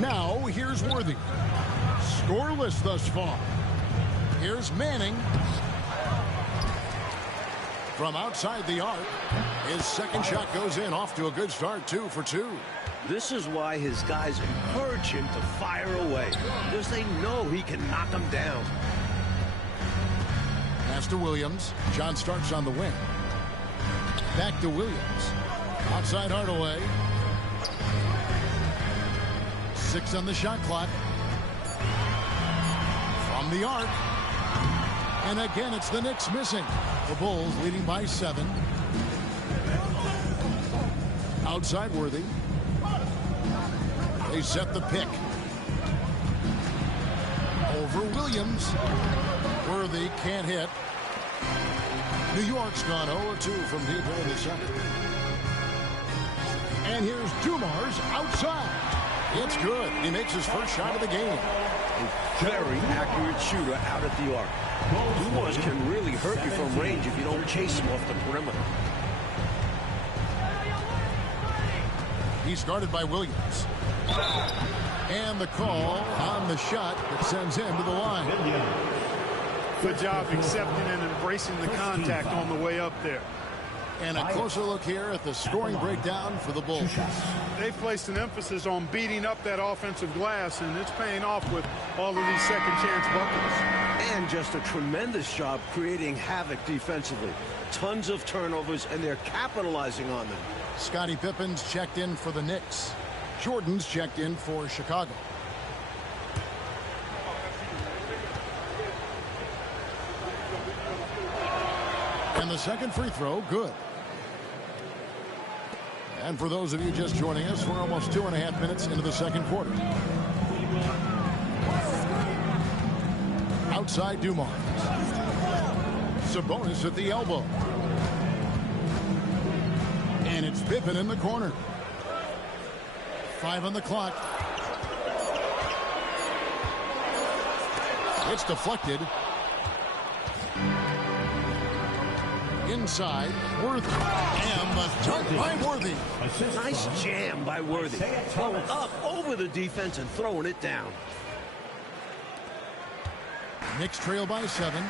Now here's Worthy. Scoreless thus far. Here's Manning. From outside the arc. His second shot goes in. Off to a good start. 2 for 2. This is why his guys encourage him to fire away, because they know he can knock them down. Pass to Williams. John Starks on the wing. Back to Williams. Outside Hardaway. 6 on the shot clock. From the arc. And again, it's the Knicks missing. The Bulls leading by 7. Outside Worthy. They set the pick. Over Williams. Worthy can't hit. New York's gone 0-2 from deep in the second. And here's Dumars outside. It's good. He makes his first shot of the game. A very accurate shooter out at the arc. Dumas can really hurt you from range if you don't chase him off the perimeter. He's guarded by Williams. And the call on the shot that sends him to the line. Good job accepting and embracing the contact on the way up there. And a closer look here at the scoring breakdown for the Bulls. They've placed an emphasis on beating up that offensive glass, and it's paying off with all of these second chance buckets. And just a tremendous job creating havoc defensively. Tons of turnovers, and they're capitalizing on them. Scottie Pippen's checked in for the Knicks. Jordan's checked in for Chicago. And the second free throw, good. And for those of you just joining us, we're almost 2.5 minutes into the second quarter. Outside Dumars. Sabonis at the elbow. And it's Pippen in the corner. 5 on the clock. It's deflected. Inside, Worthy. And the dunk by Worthy. Nice jam by Worthy. Throwing up over the defense and throwing it down. Knicks trail by 7.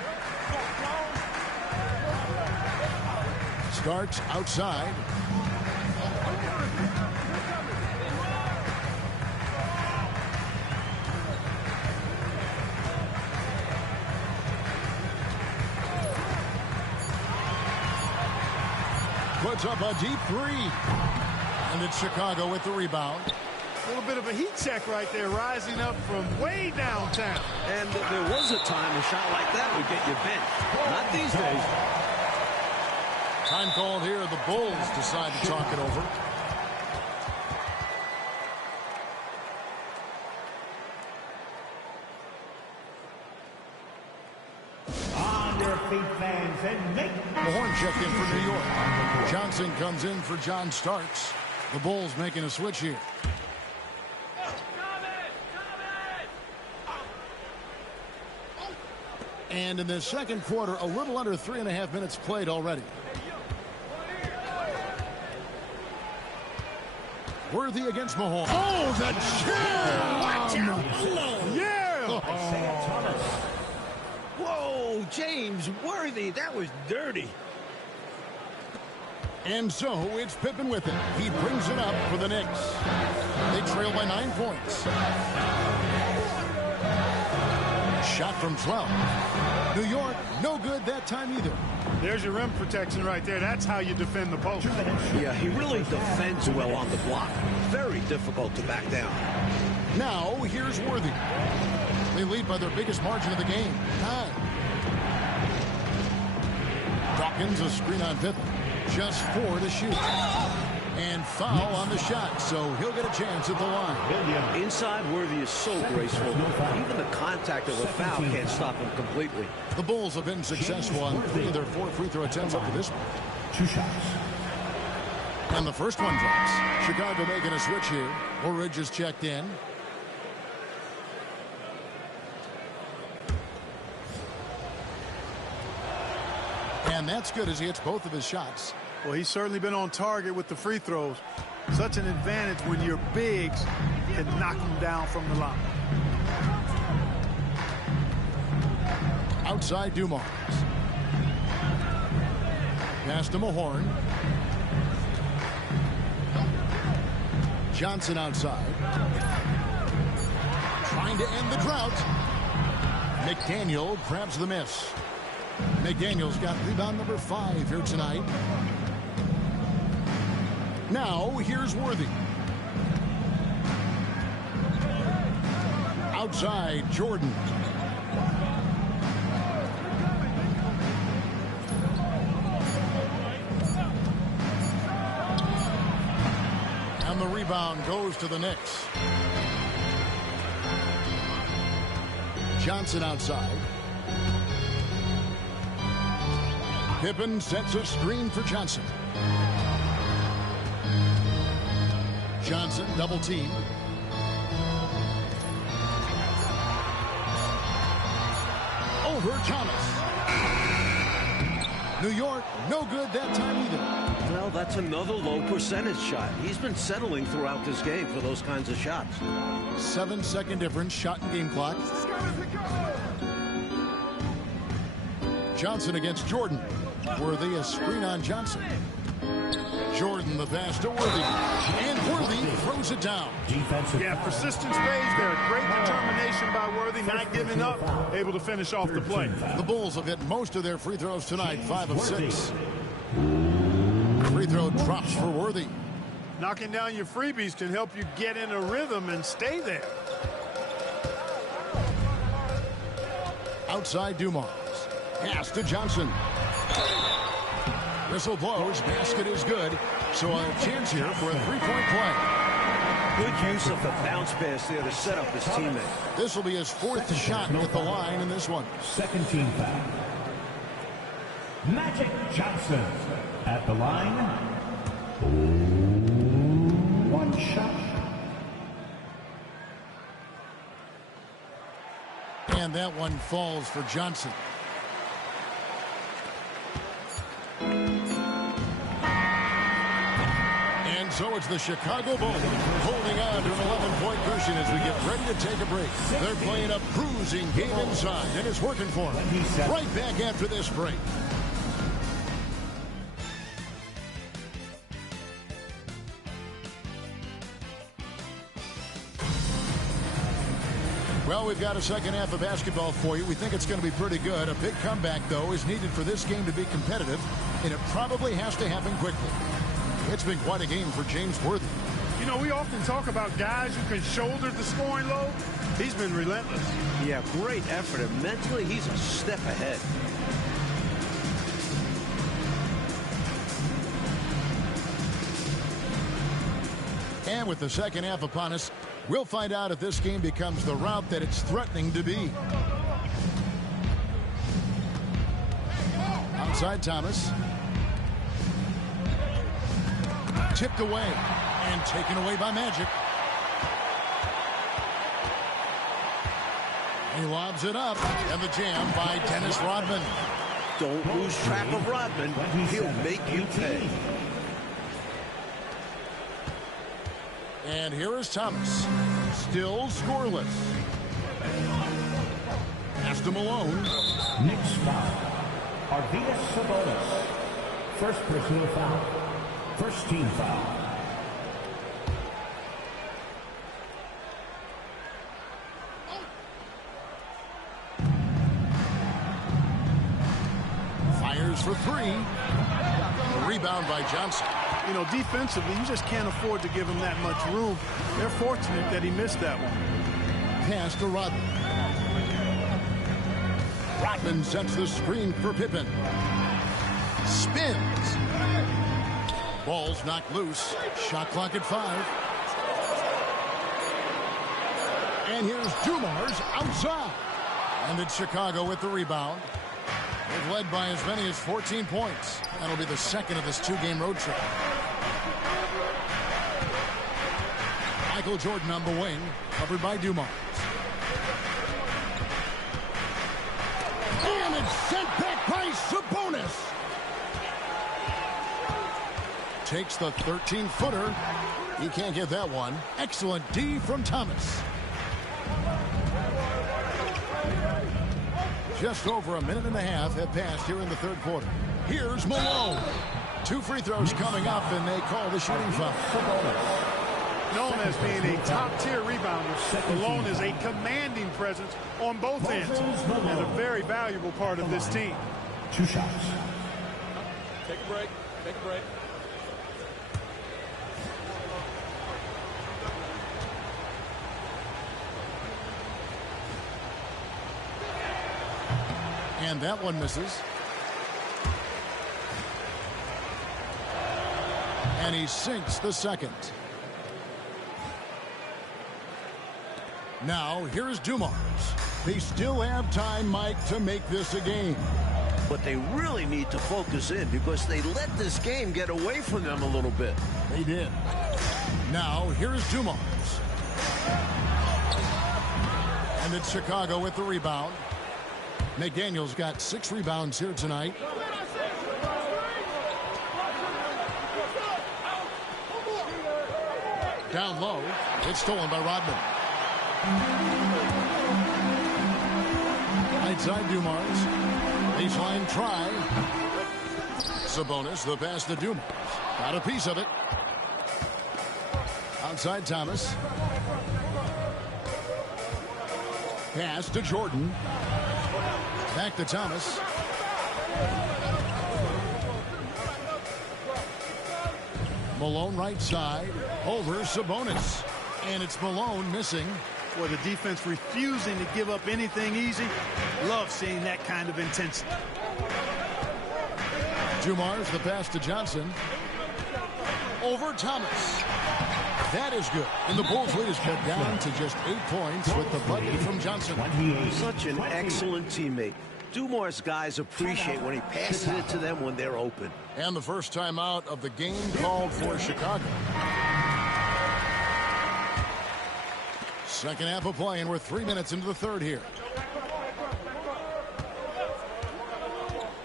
Starts outside. Puts up a deep 3. And it's Chicago with the rebound. A little bit of a heat check right there, rising up from way downtown. And there was a time a shot like that would get you bent. Not these days. Time called here. The Bulls decide to talk it over. On your feet, fans, and make Mahorn checked in for New York. Johnson comes in for John Starks. The Bulls making a switch here. And in the second quarter, a little under 3.5 minutes played already. Worthy against Mahorn. Oh, the jam! Yeah! Whoa, James Worthy, that was dirty. And so it's Pippen with it. He brings it up for the Knicks. They trail by 9 points. Shot from 12. New York, no good that time either. There's your rim protection right there. That's how you defend the post. Yeah, he really defends well on the block. Very difficult to back down. Now, here's Worthy. They lead by their biggest margin of the game, 9. Dawkins, a screen on Pippen. Just 4 to shoot. And foul on the shot, so he'll get a chance at the line. Inside, Worthy is so graceful. Even the contact of a foul can't stop him completely. The Bulls have been successful on 3 of their 4 free throw attempts up to this point. 2 shots. And the first one drops. Chicago making a switch here. Woolridge is checked in. And that's good as he hits both of his shots. Well, he's certainly been on target with the free throws. Such an advantage when your bigs can knock him down from the line. Outside Dumars. Pass to Mahorn. Johnson outside. Trying to end the drought. McDaniel grabs the miss. McDaniel's got rebound number 5 here tonight. Now, here's Worthy. Outside, Jordan. And the rebound goes to the Knicks. Johnson outside. Pippen sets a screen for Johnson. Johnson double team. over Thomas. New York, no good that time either. Well, that's another low percentage shot. He's been settling throughout this game for those kinds of shots. 7-second difference, shot and game clock. Johnson against Jordan. Worthy, a screen on Johnson. Jordan the pass to Worthy. And Worthy throws it down. Yeah, persistence pays there. Great determination by Worthy, not giving up, able to finish off the play. The Bulls have hit most of their free throws tonight, 5 of 6. Free throw drops for Worthy. Knocking down your freebies can help you get in a rhythm and stay there. Outside Dumars. Pass to Johnson. Whistle blows. Basket is good. So a chance here for a three-point play. Good use of the bounce pass there to set up his teammate. This will be his 4th shot at the line in this one. Second team foul. Magic Johnson at the line. One shot. And that one falls for Johnson. And so it's the Chicago Bulls holding on to an 11-point cushion as we get ready to take a break. They're playing a bruising game inside, and it's working for them. Right back after this break. Well, we've got a second half of basketball for you. We think it's going to be pretty good. A big comeback, though, is needed for this game to be competitive, and it probably has to happen quickly. It's been quite a game for James Worthy. You know, we often talk about guys who can shoulder the scoring load. He's been relentless. Yeah, great effort, and mentally he's a step ahead. And with the second half upon us, we'll find out if this game becomes the route that it's threatening to be. Outside Thomas. Tipped away and taken away by Magic. He lobs it up, and the jam by Dennis Rodman. Don't lose track of Rodman. He'll make you pay. And here is Thomas. Still scoreless. Pass to Malone. Next foul. Arvydas Sabonis. First personal foul. First team foul. Fires for 3. A rebound by Johnson. You know, defensively, you just can't afford to give him that much room. They're fortunate that he missed that one. Pass to Rodman. Rodman sets the screen for Pippen. Spins. Ball's knocked loose. Shot clock at 5. And here's Dumars outside. And it's Chicago with the rebound. They've led by as many as 14 points. That'll be the second of this 2-game road trip. Michael Jordan on the wing, covered by Dumars. And it's sent back by Sabonis. Takes the 13-footer. He can't get that one. Excellent D from Thomas. Just over a minute and a half have passed here in the third quarter. Here's Malone. 2 free throws coming up, and they call the shooting foul. Known as being a top-tier rebounder, Malone is a commanding presence on both ends and a very valuable part of this team. 2 shots. Take a break. Take a break. And that one misses. And he sinks the second. Now, here's Dumars. They still have time, Mike, to make this a game. But they really need to focus in because they let this game get away from them a little bit. They did. Now, here's Dumars. And it's Chicago with the rebound. McDaniel's got 6 rebounds here tonight. Down low. It's stolen by Rodman. Right side Dumars. Baseline try. Sabonis, the pass to Dumars. Got a piece of it. Outside Thomas. Pass to Jordan. Back to Thomas. Malone right side. Over Sabonis. And it's Malone missing. For the defense refusing to give up anything easy. Love seeing that kind of intensity. Dumars, the pass to Johnson. Over Thomas. That is good. And the Bulls lead is cut down to just 8 points with the bucket from Johnson. Such an excellent teammate. Dumars guys appreciate when he passes it to them when they're open. And the first timeout of the game called for Chicago. Second half of play, and we're 3 minutes into the third here.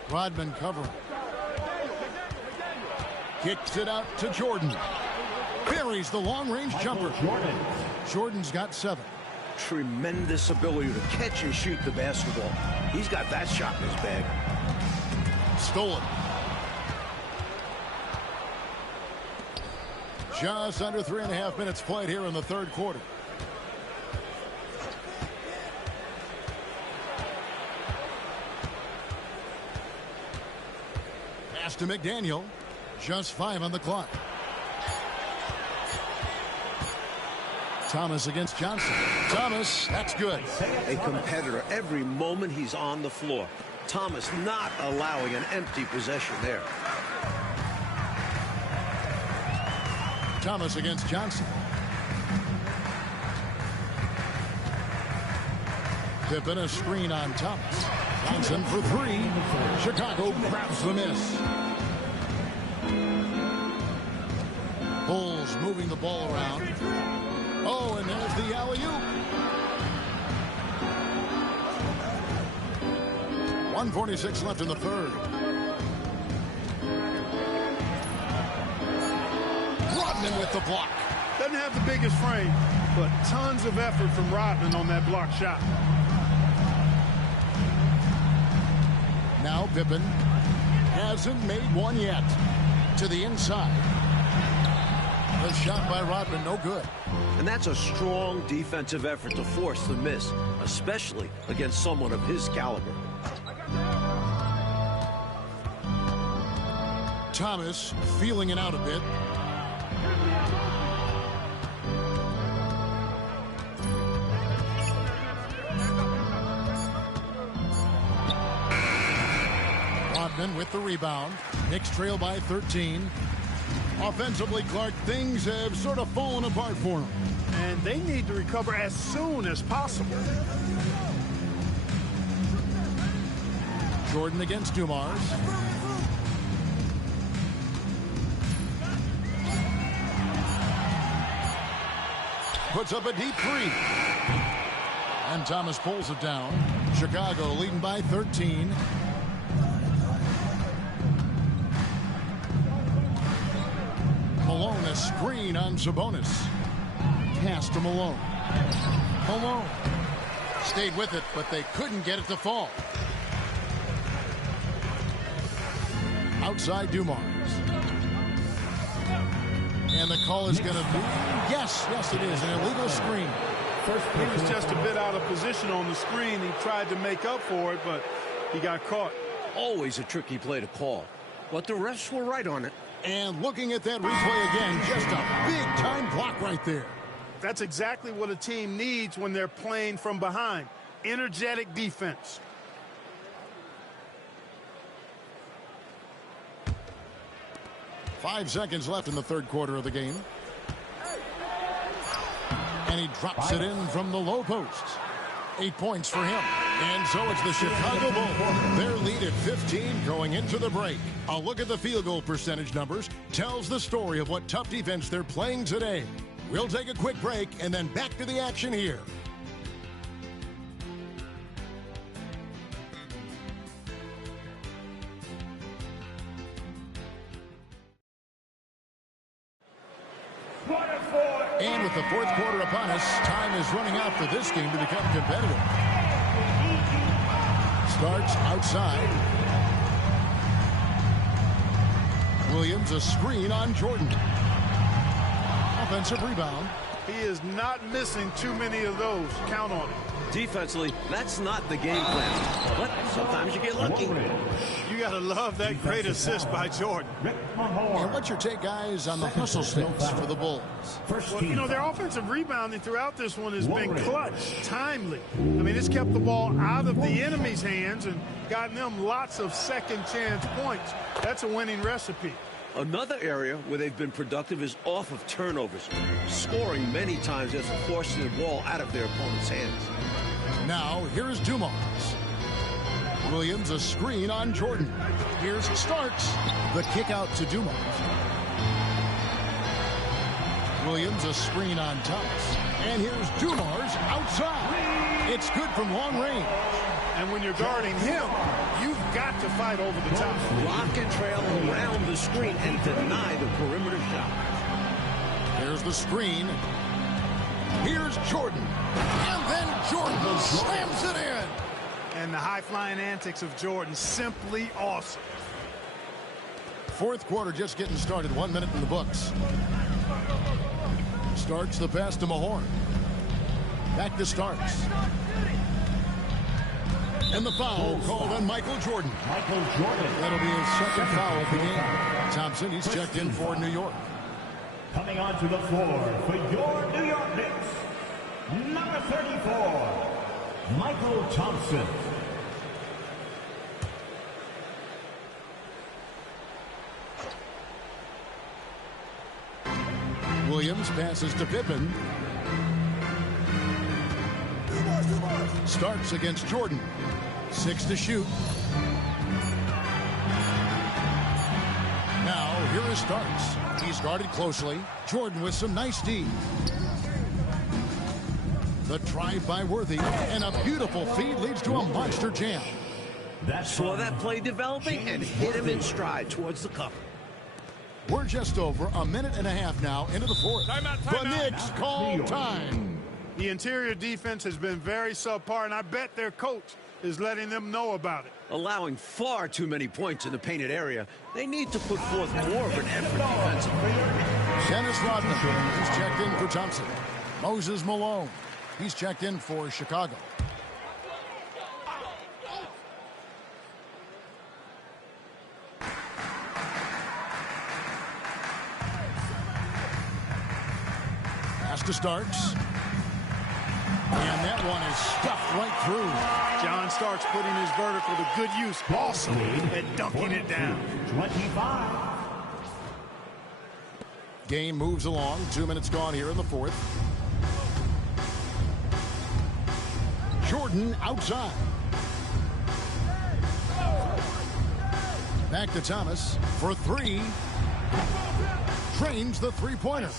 Rodman covering. Kicks it out to Jordan. Buries the long-range jumper. Jordan's got 7. Tremendous ability to catch and shoot the basketball. He's got that shot in his bag. Stolen. Just under 3.5 minutes played here in the third quarter. Pass to McDaniel. Just 5 on the clock. Thomas against Johnson. Thomas, that's good. A competitor every moment he's on the floor. Thomas not allowing an empty possession there. Thomas against Johnson. Pippen a screen on Thomas. Johnson for 3. Chicago grabs the miss. Bulls moving the ball around. Oh, and there's the alley-oop. 1:46 left in the third. Rodman with the block. Doesn't have the biggest frame, but tons of effort from Rodman on that block shot. Now Pippen hasn't made one yet. To the inside. The shot by Rodman, no good. And that's a strong defensive effort to force the miss, especially against someone of his caliber. Thomas feeling it out a bit. Rodman with the rebound. Knicks trail by 13. Offensively, Clark, things have sort of fallen apart for them. And they need to recover as soon as possible. Jordan against Dumars. Puts up a deep 3. And Thomas pulls it down. Chicago leading by 13. Malone a screen on Sabonis. Pass to Malone. Malone stayed with it, but they couldn't get it to fall. Outside Dumars. And the call is going to be, yes, it is, an illegal screen. He was just a bit out of position on the screen. He tried to make up for it, but he got caught. Always a tricky play to call, but the refs were right on it. And looking at that replay again, just a big-time block right there. That's exactly what a team needs when they're playing from behind. Energetic defense. Five seconds left in the third quarter of the game. And he drops it in from the low post. 8 points for him. And so it's the Chicago Bulls. Their lead at 15 going into the break. A look at the field goal percentage numbers tells the story of what tough defense they're playing today. We'll take a quick break and then back to the action here. And with the fourth quarter upon us, time is running out for this game to become competitive. Starts outside. Williams, a screen on Jordan. Offensive rebound. He is not missing too many of those. Count on it. Defensively, that's not the game plan. But sometimes you get lucky. You got to love that great assist by Jordan. And what's your take, guys, on the whistle sticks for the Bulls? Well, you know, their offensive rebounding throughout this one has been clutch, timely. I mean, it's kept the ball out of the enemy's hands and gotten them lots of second chance points. That's a winning recipe. Another area where they've been productive is off of turnovers, scoring many times as forcing the ball out of their opponent's hands. Now, here's Dumars. Williams, a screen on Jordan. Here's Starks. The kick out to Dumars. Williams, a screen on Thomas. And here's Dumars outside. It's good from long range. And when you're guarding him, you've got to fight over the top. Lock and trail around the screen and deny the perimeter shot. There's the screen. Here's Jordan. And then Jordan slams it in. And the high-flying antics of Jordan, simply awesome. Fourth quarter just getting started. 1 minute in the books. Starks the pass to Mahorn. Back to Starks. And the foul called on Michael Jordan. That'll be his second foul of the game. Thompson, he's checked in for New York. Coming onto the floor for your New York Knicks, number 34, Michael Thompson. Williams passes to Pippen. Starks against Jordan. 6 to shoot. Now, here is Starks. He's guarded closely. Jordan with some nice D. The drive by Worthy. And a beautiful feed leads to a monster jam. Saw that play developing and hit him in stride towards the cover. We're just over a minute and a half now into the fourth. The Knicks call time. The interior defense has been very subpar, and I bet their coach is letting them know about it. Allowing far too many points in the painted area. They need to put forth more of an effort defensively. Dennis Rodman, he's checked in for Thompson. Moses Malone, he's checked in for Chicago. Pass to Starks. And that one is stuffed right through. John Starks putting his vertical to good use. Awesome at dunking it down. 25. Game moves along. 2 minutes gone here in the fourth. Jordan outside. Back to Thomas for three. Trains the three-pointer.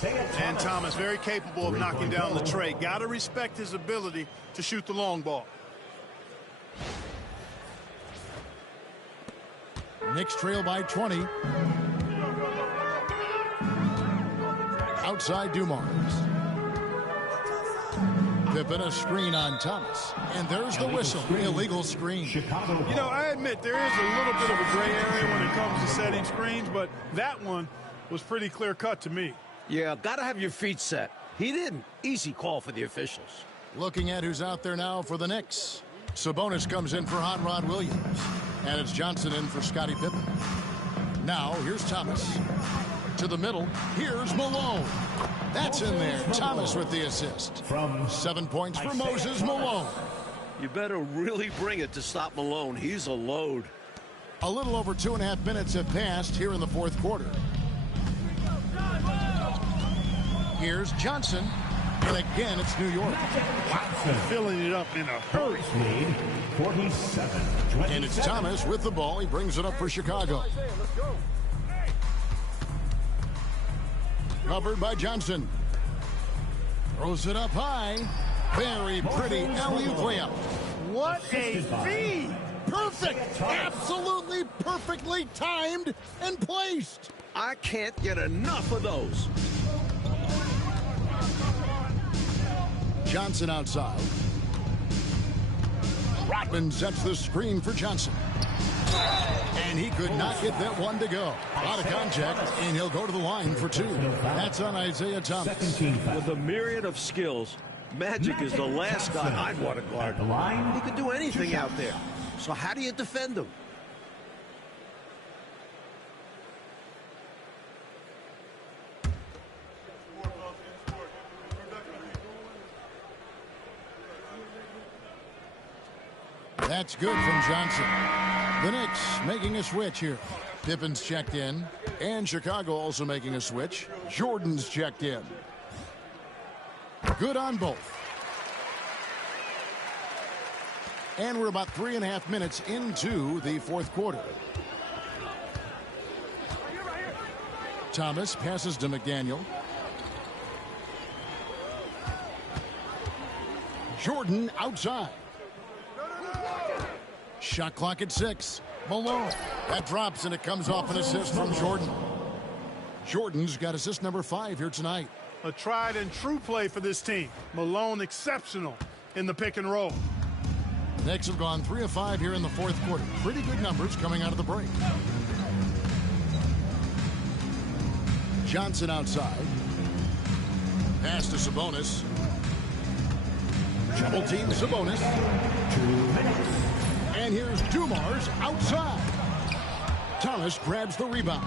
And Thomas very capable of knocking down the tray. Got to respect his ability to shoot the long ball. Knicks trail by 20. Outside Dumars. Pippen a screen on Thomas. And there's the whistle. Illegal screen. You know, I admit there is a little bit of a gray area when it comes to setting screens, but that one was pretty clear-cut to me. Yeah, got to have your feet set. He didn't. Easy call for the officials. Looking at who's out there now for the Knicks. Sabonis comes in for Hot Rod Williams. And it's Johnson in for Scottie Pippen. Now, here's Thomas. To the middle. Here's Malone. That's in there. Thomas with the assist. 7 points for Moses Malone. You better really bring it to stop Malone. He's a load. A little over 2.5 minutes have passed here in the fourth quarter. Here's Johnson. And again, it's New York. Filling it up in a hurry. 47. And it's Thomas with the ball. He brings it up for Chicago. Covered by Johnson. Throws it up high. Very pretty alley-oop layup. What a feed! Perfect! Absolutely perfectly timed and placed. I can't get enough of those. Johnson outside. Rodman sets the screen for Johnson. And he could not get that one to go. Out of contact, and he'll go to the line for 2. That's on Isaiah Thomas. With a myriad of skills, Magic is the last guy I'd want to guard. He could do anything out there. So how do you defend him? That's good from Johnson. The Knicks making a switch here. Pippen's checked in. And Chicago also making a switch. Jordan's checked in. Good on both. And we're about 3.5 minutes into the fourth quarter. Thomas passes to McDaniel. Jordan outside. Shot clock at 6. Malone. That drops, and it comes off an assist from Jordan. Jordan's got assist number 5 here tonight. A tried and true play for this team. Malone exceptional in the pick and roll. The Knicks have gone 3 of 5 here in the fourth quarter. Pretty good numbers coming out of the break. Johnson outside. Pass to Sabonis. Double team Sabonis. 2 minutes. And here's Dumars outside. Thomas grabs the rebound.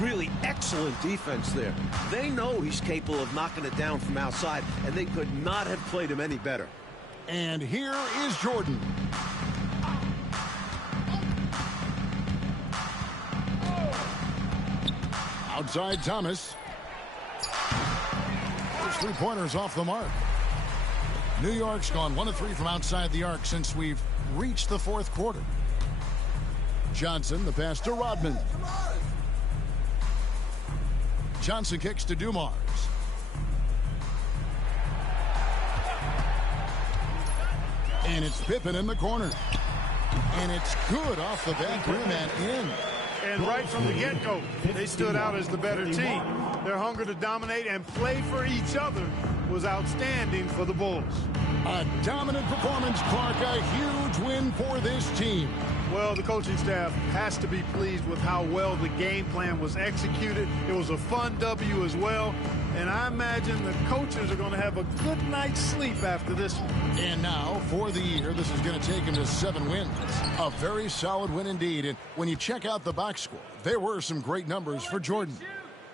Really excellent defense there. They know he's capable of knocking it down from outside, and they could not have played him any better. And here is Jordan. Outside Thomas. Those 3-pointers off the mark. New York's gone 1 of 3 from outside the arc since we've reached the fourth quarter. Johnson, the pass to Rodman. Johnson kicks to Dumars. And it's Pippen in the corner. And it's good off the back rim and in. And right from the get-go, they stood out as the better team. Their hunger to dominate and play for each other was outstanding for the Bulls. A dominant performance, Clark. A huge win for this team. Well, the coaching staff has to be pleased with how well the game plan was executed. It was a fun W as well. And I imagine the coaches are going to have a good night's sleep after this one. And now, for the year, this is going to take him to 7 wins. A very solid win indeed. And when you check out the box score, there were some great numbers for Jordan.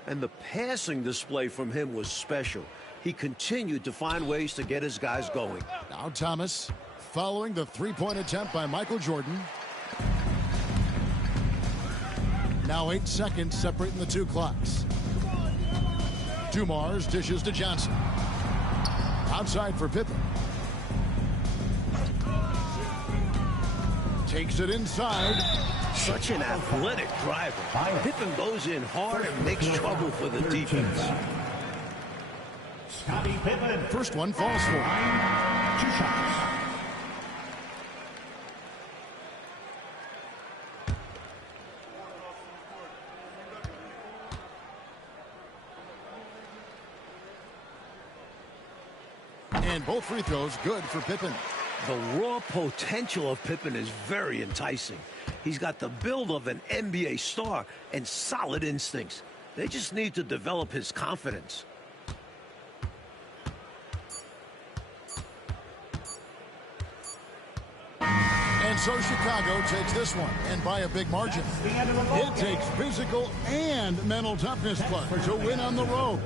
And the passing display from him was special. He continued to find ways to get his guys going. Now Thomas, following the 3-point attempt by Michael Jordan. Now 8 seconds separating the 2 clocks. Dumars dishes to Johnson. Outside for Pippen. Takes it inside. Such an athletic driver. Pippen goes in hard and makes trouble for the defense. Scottie Pippen. First one falls for him. 2 shots. And both free throws good for Pippen. The raw potential of Pippen is very enticing. He's got the build of an NBA star and solid instincts. They just need to develop his confidence. And so Chicago takes this one, and by a big margin. It takes physical and mental toughness, Clark, to win on the road.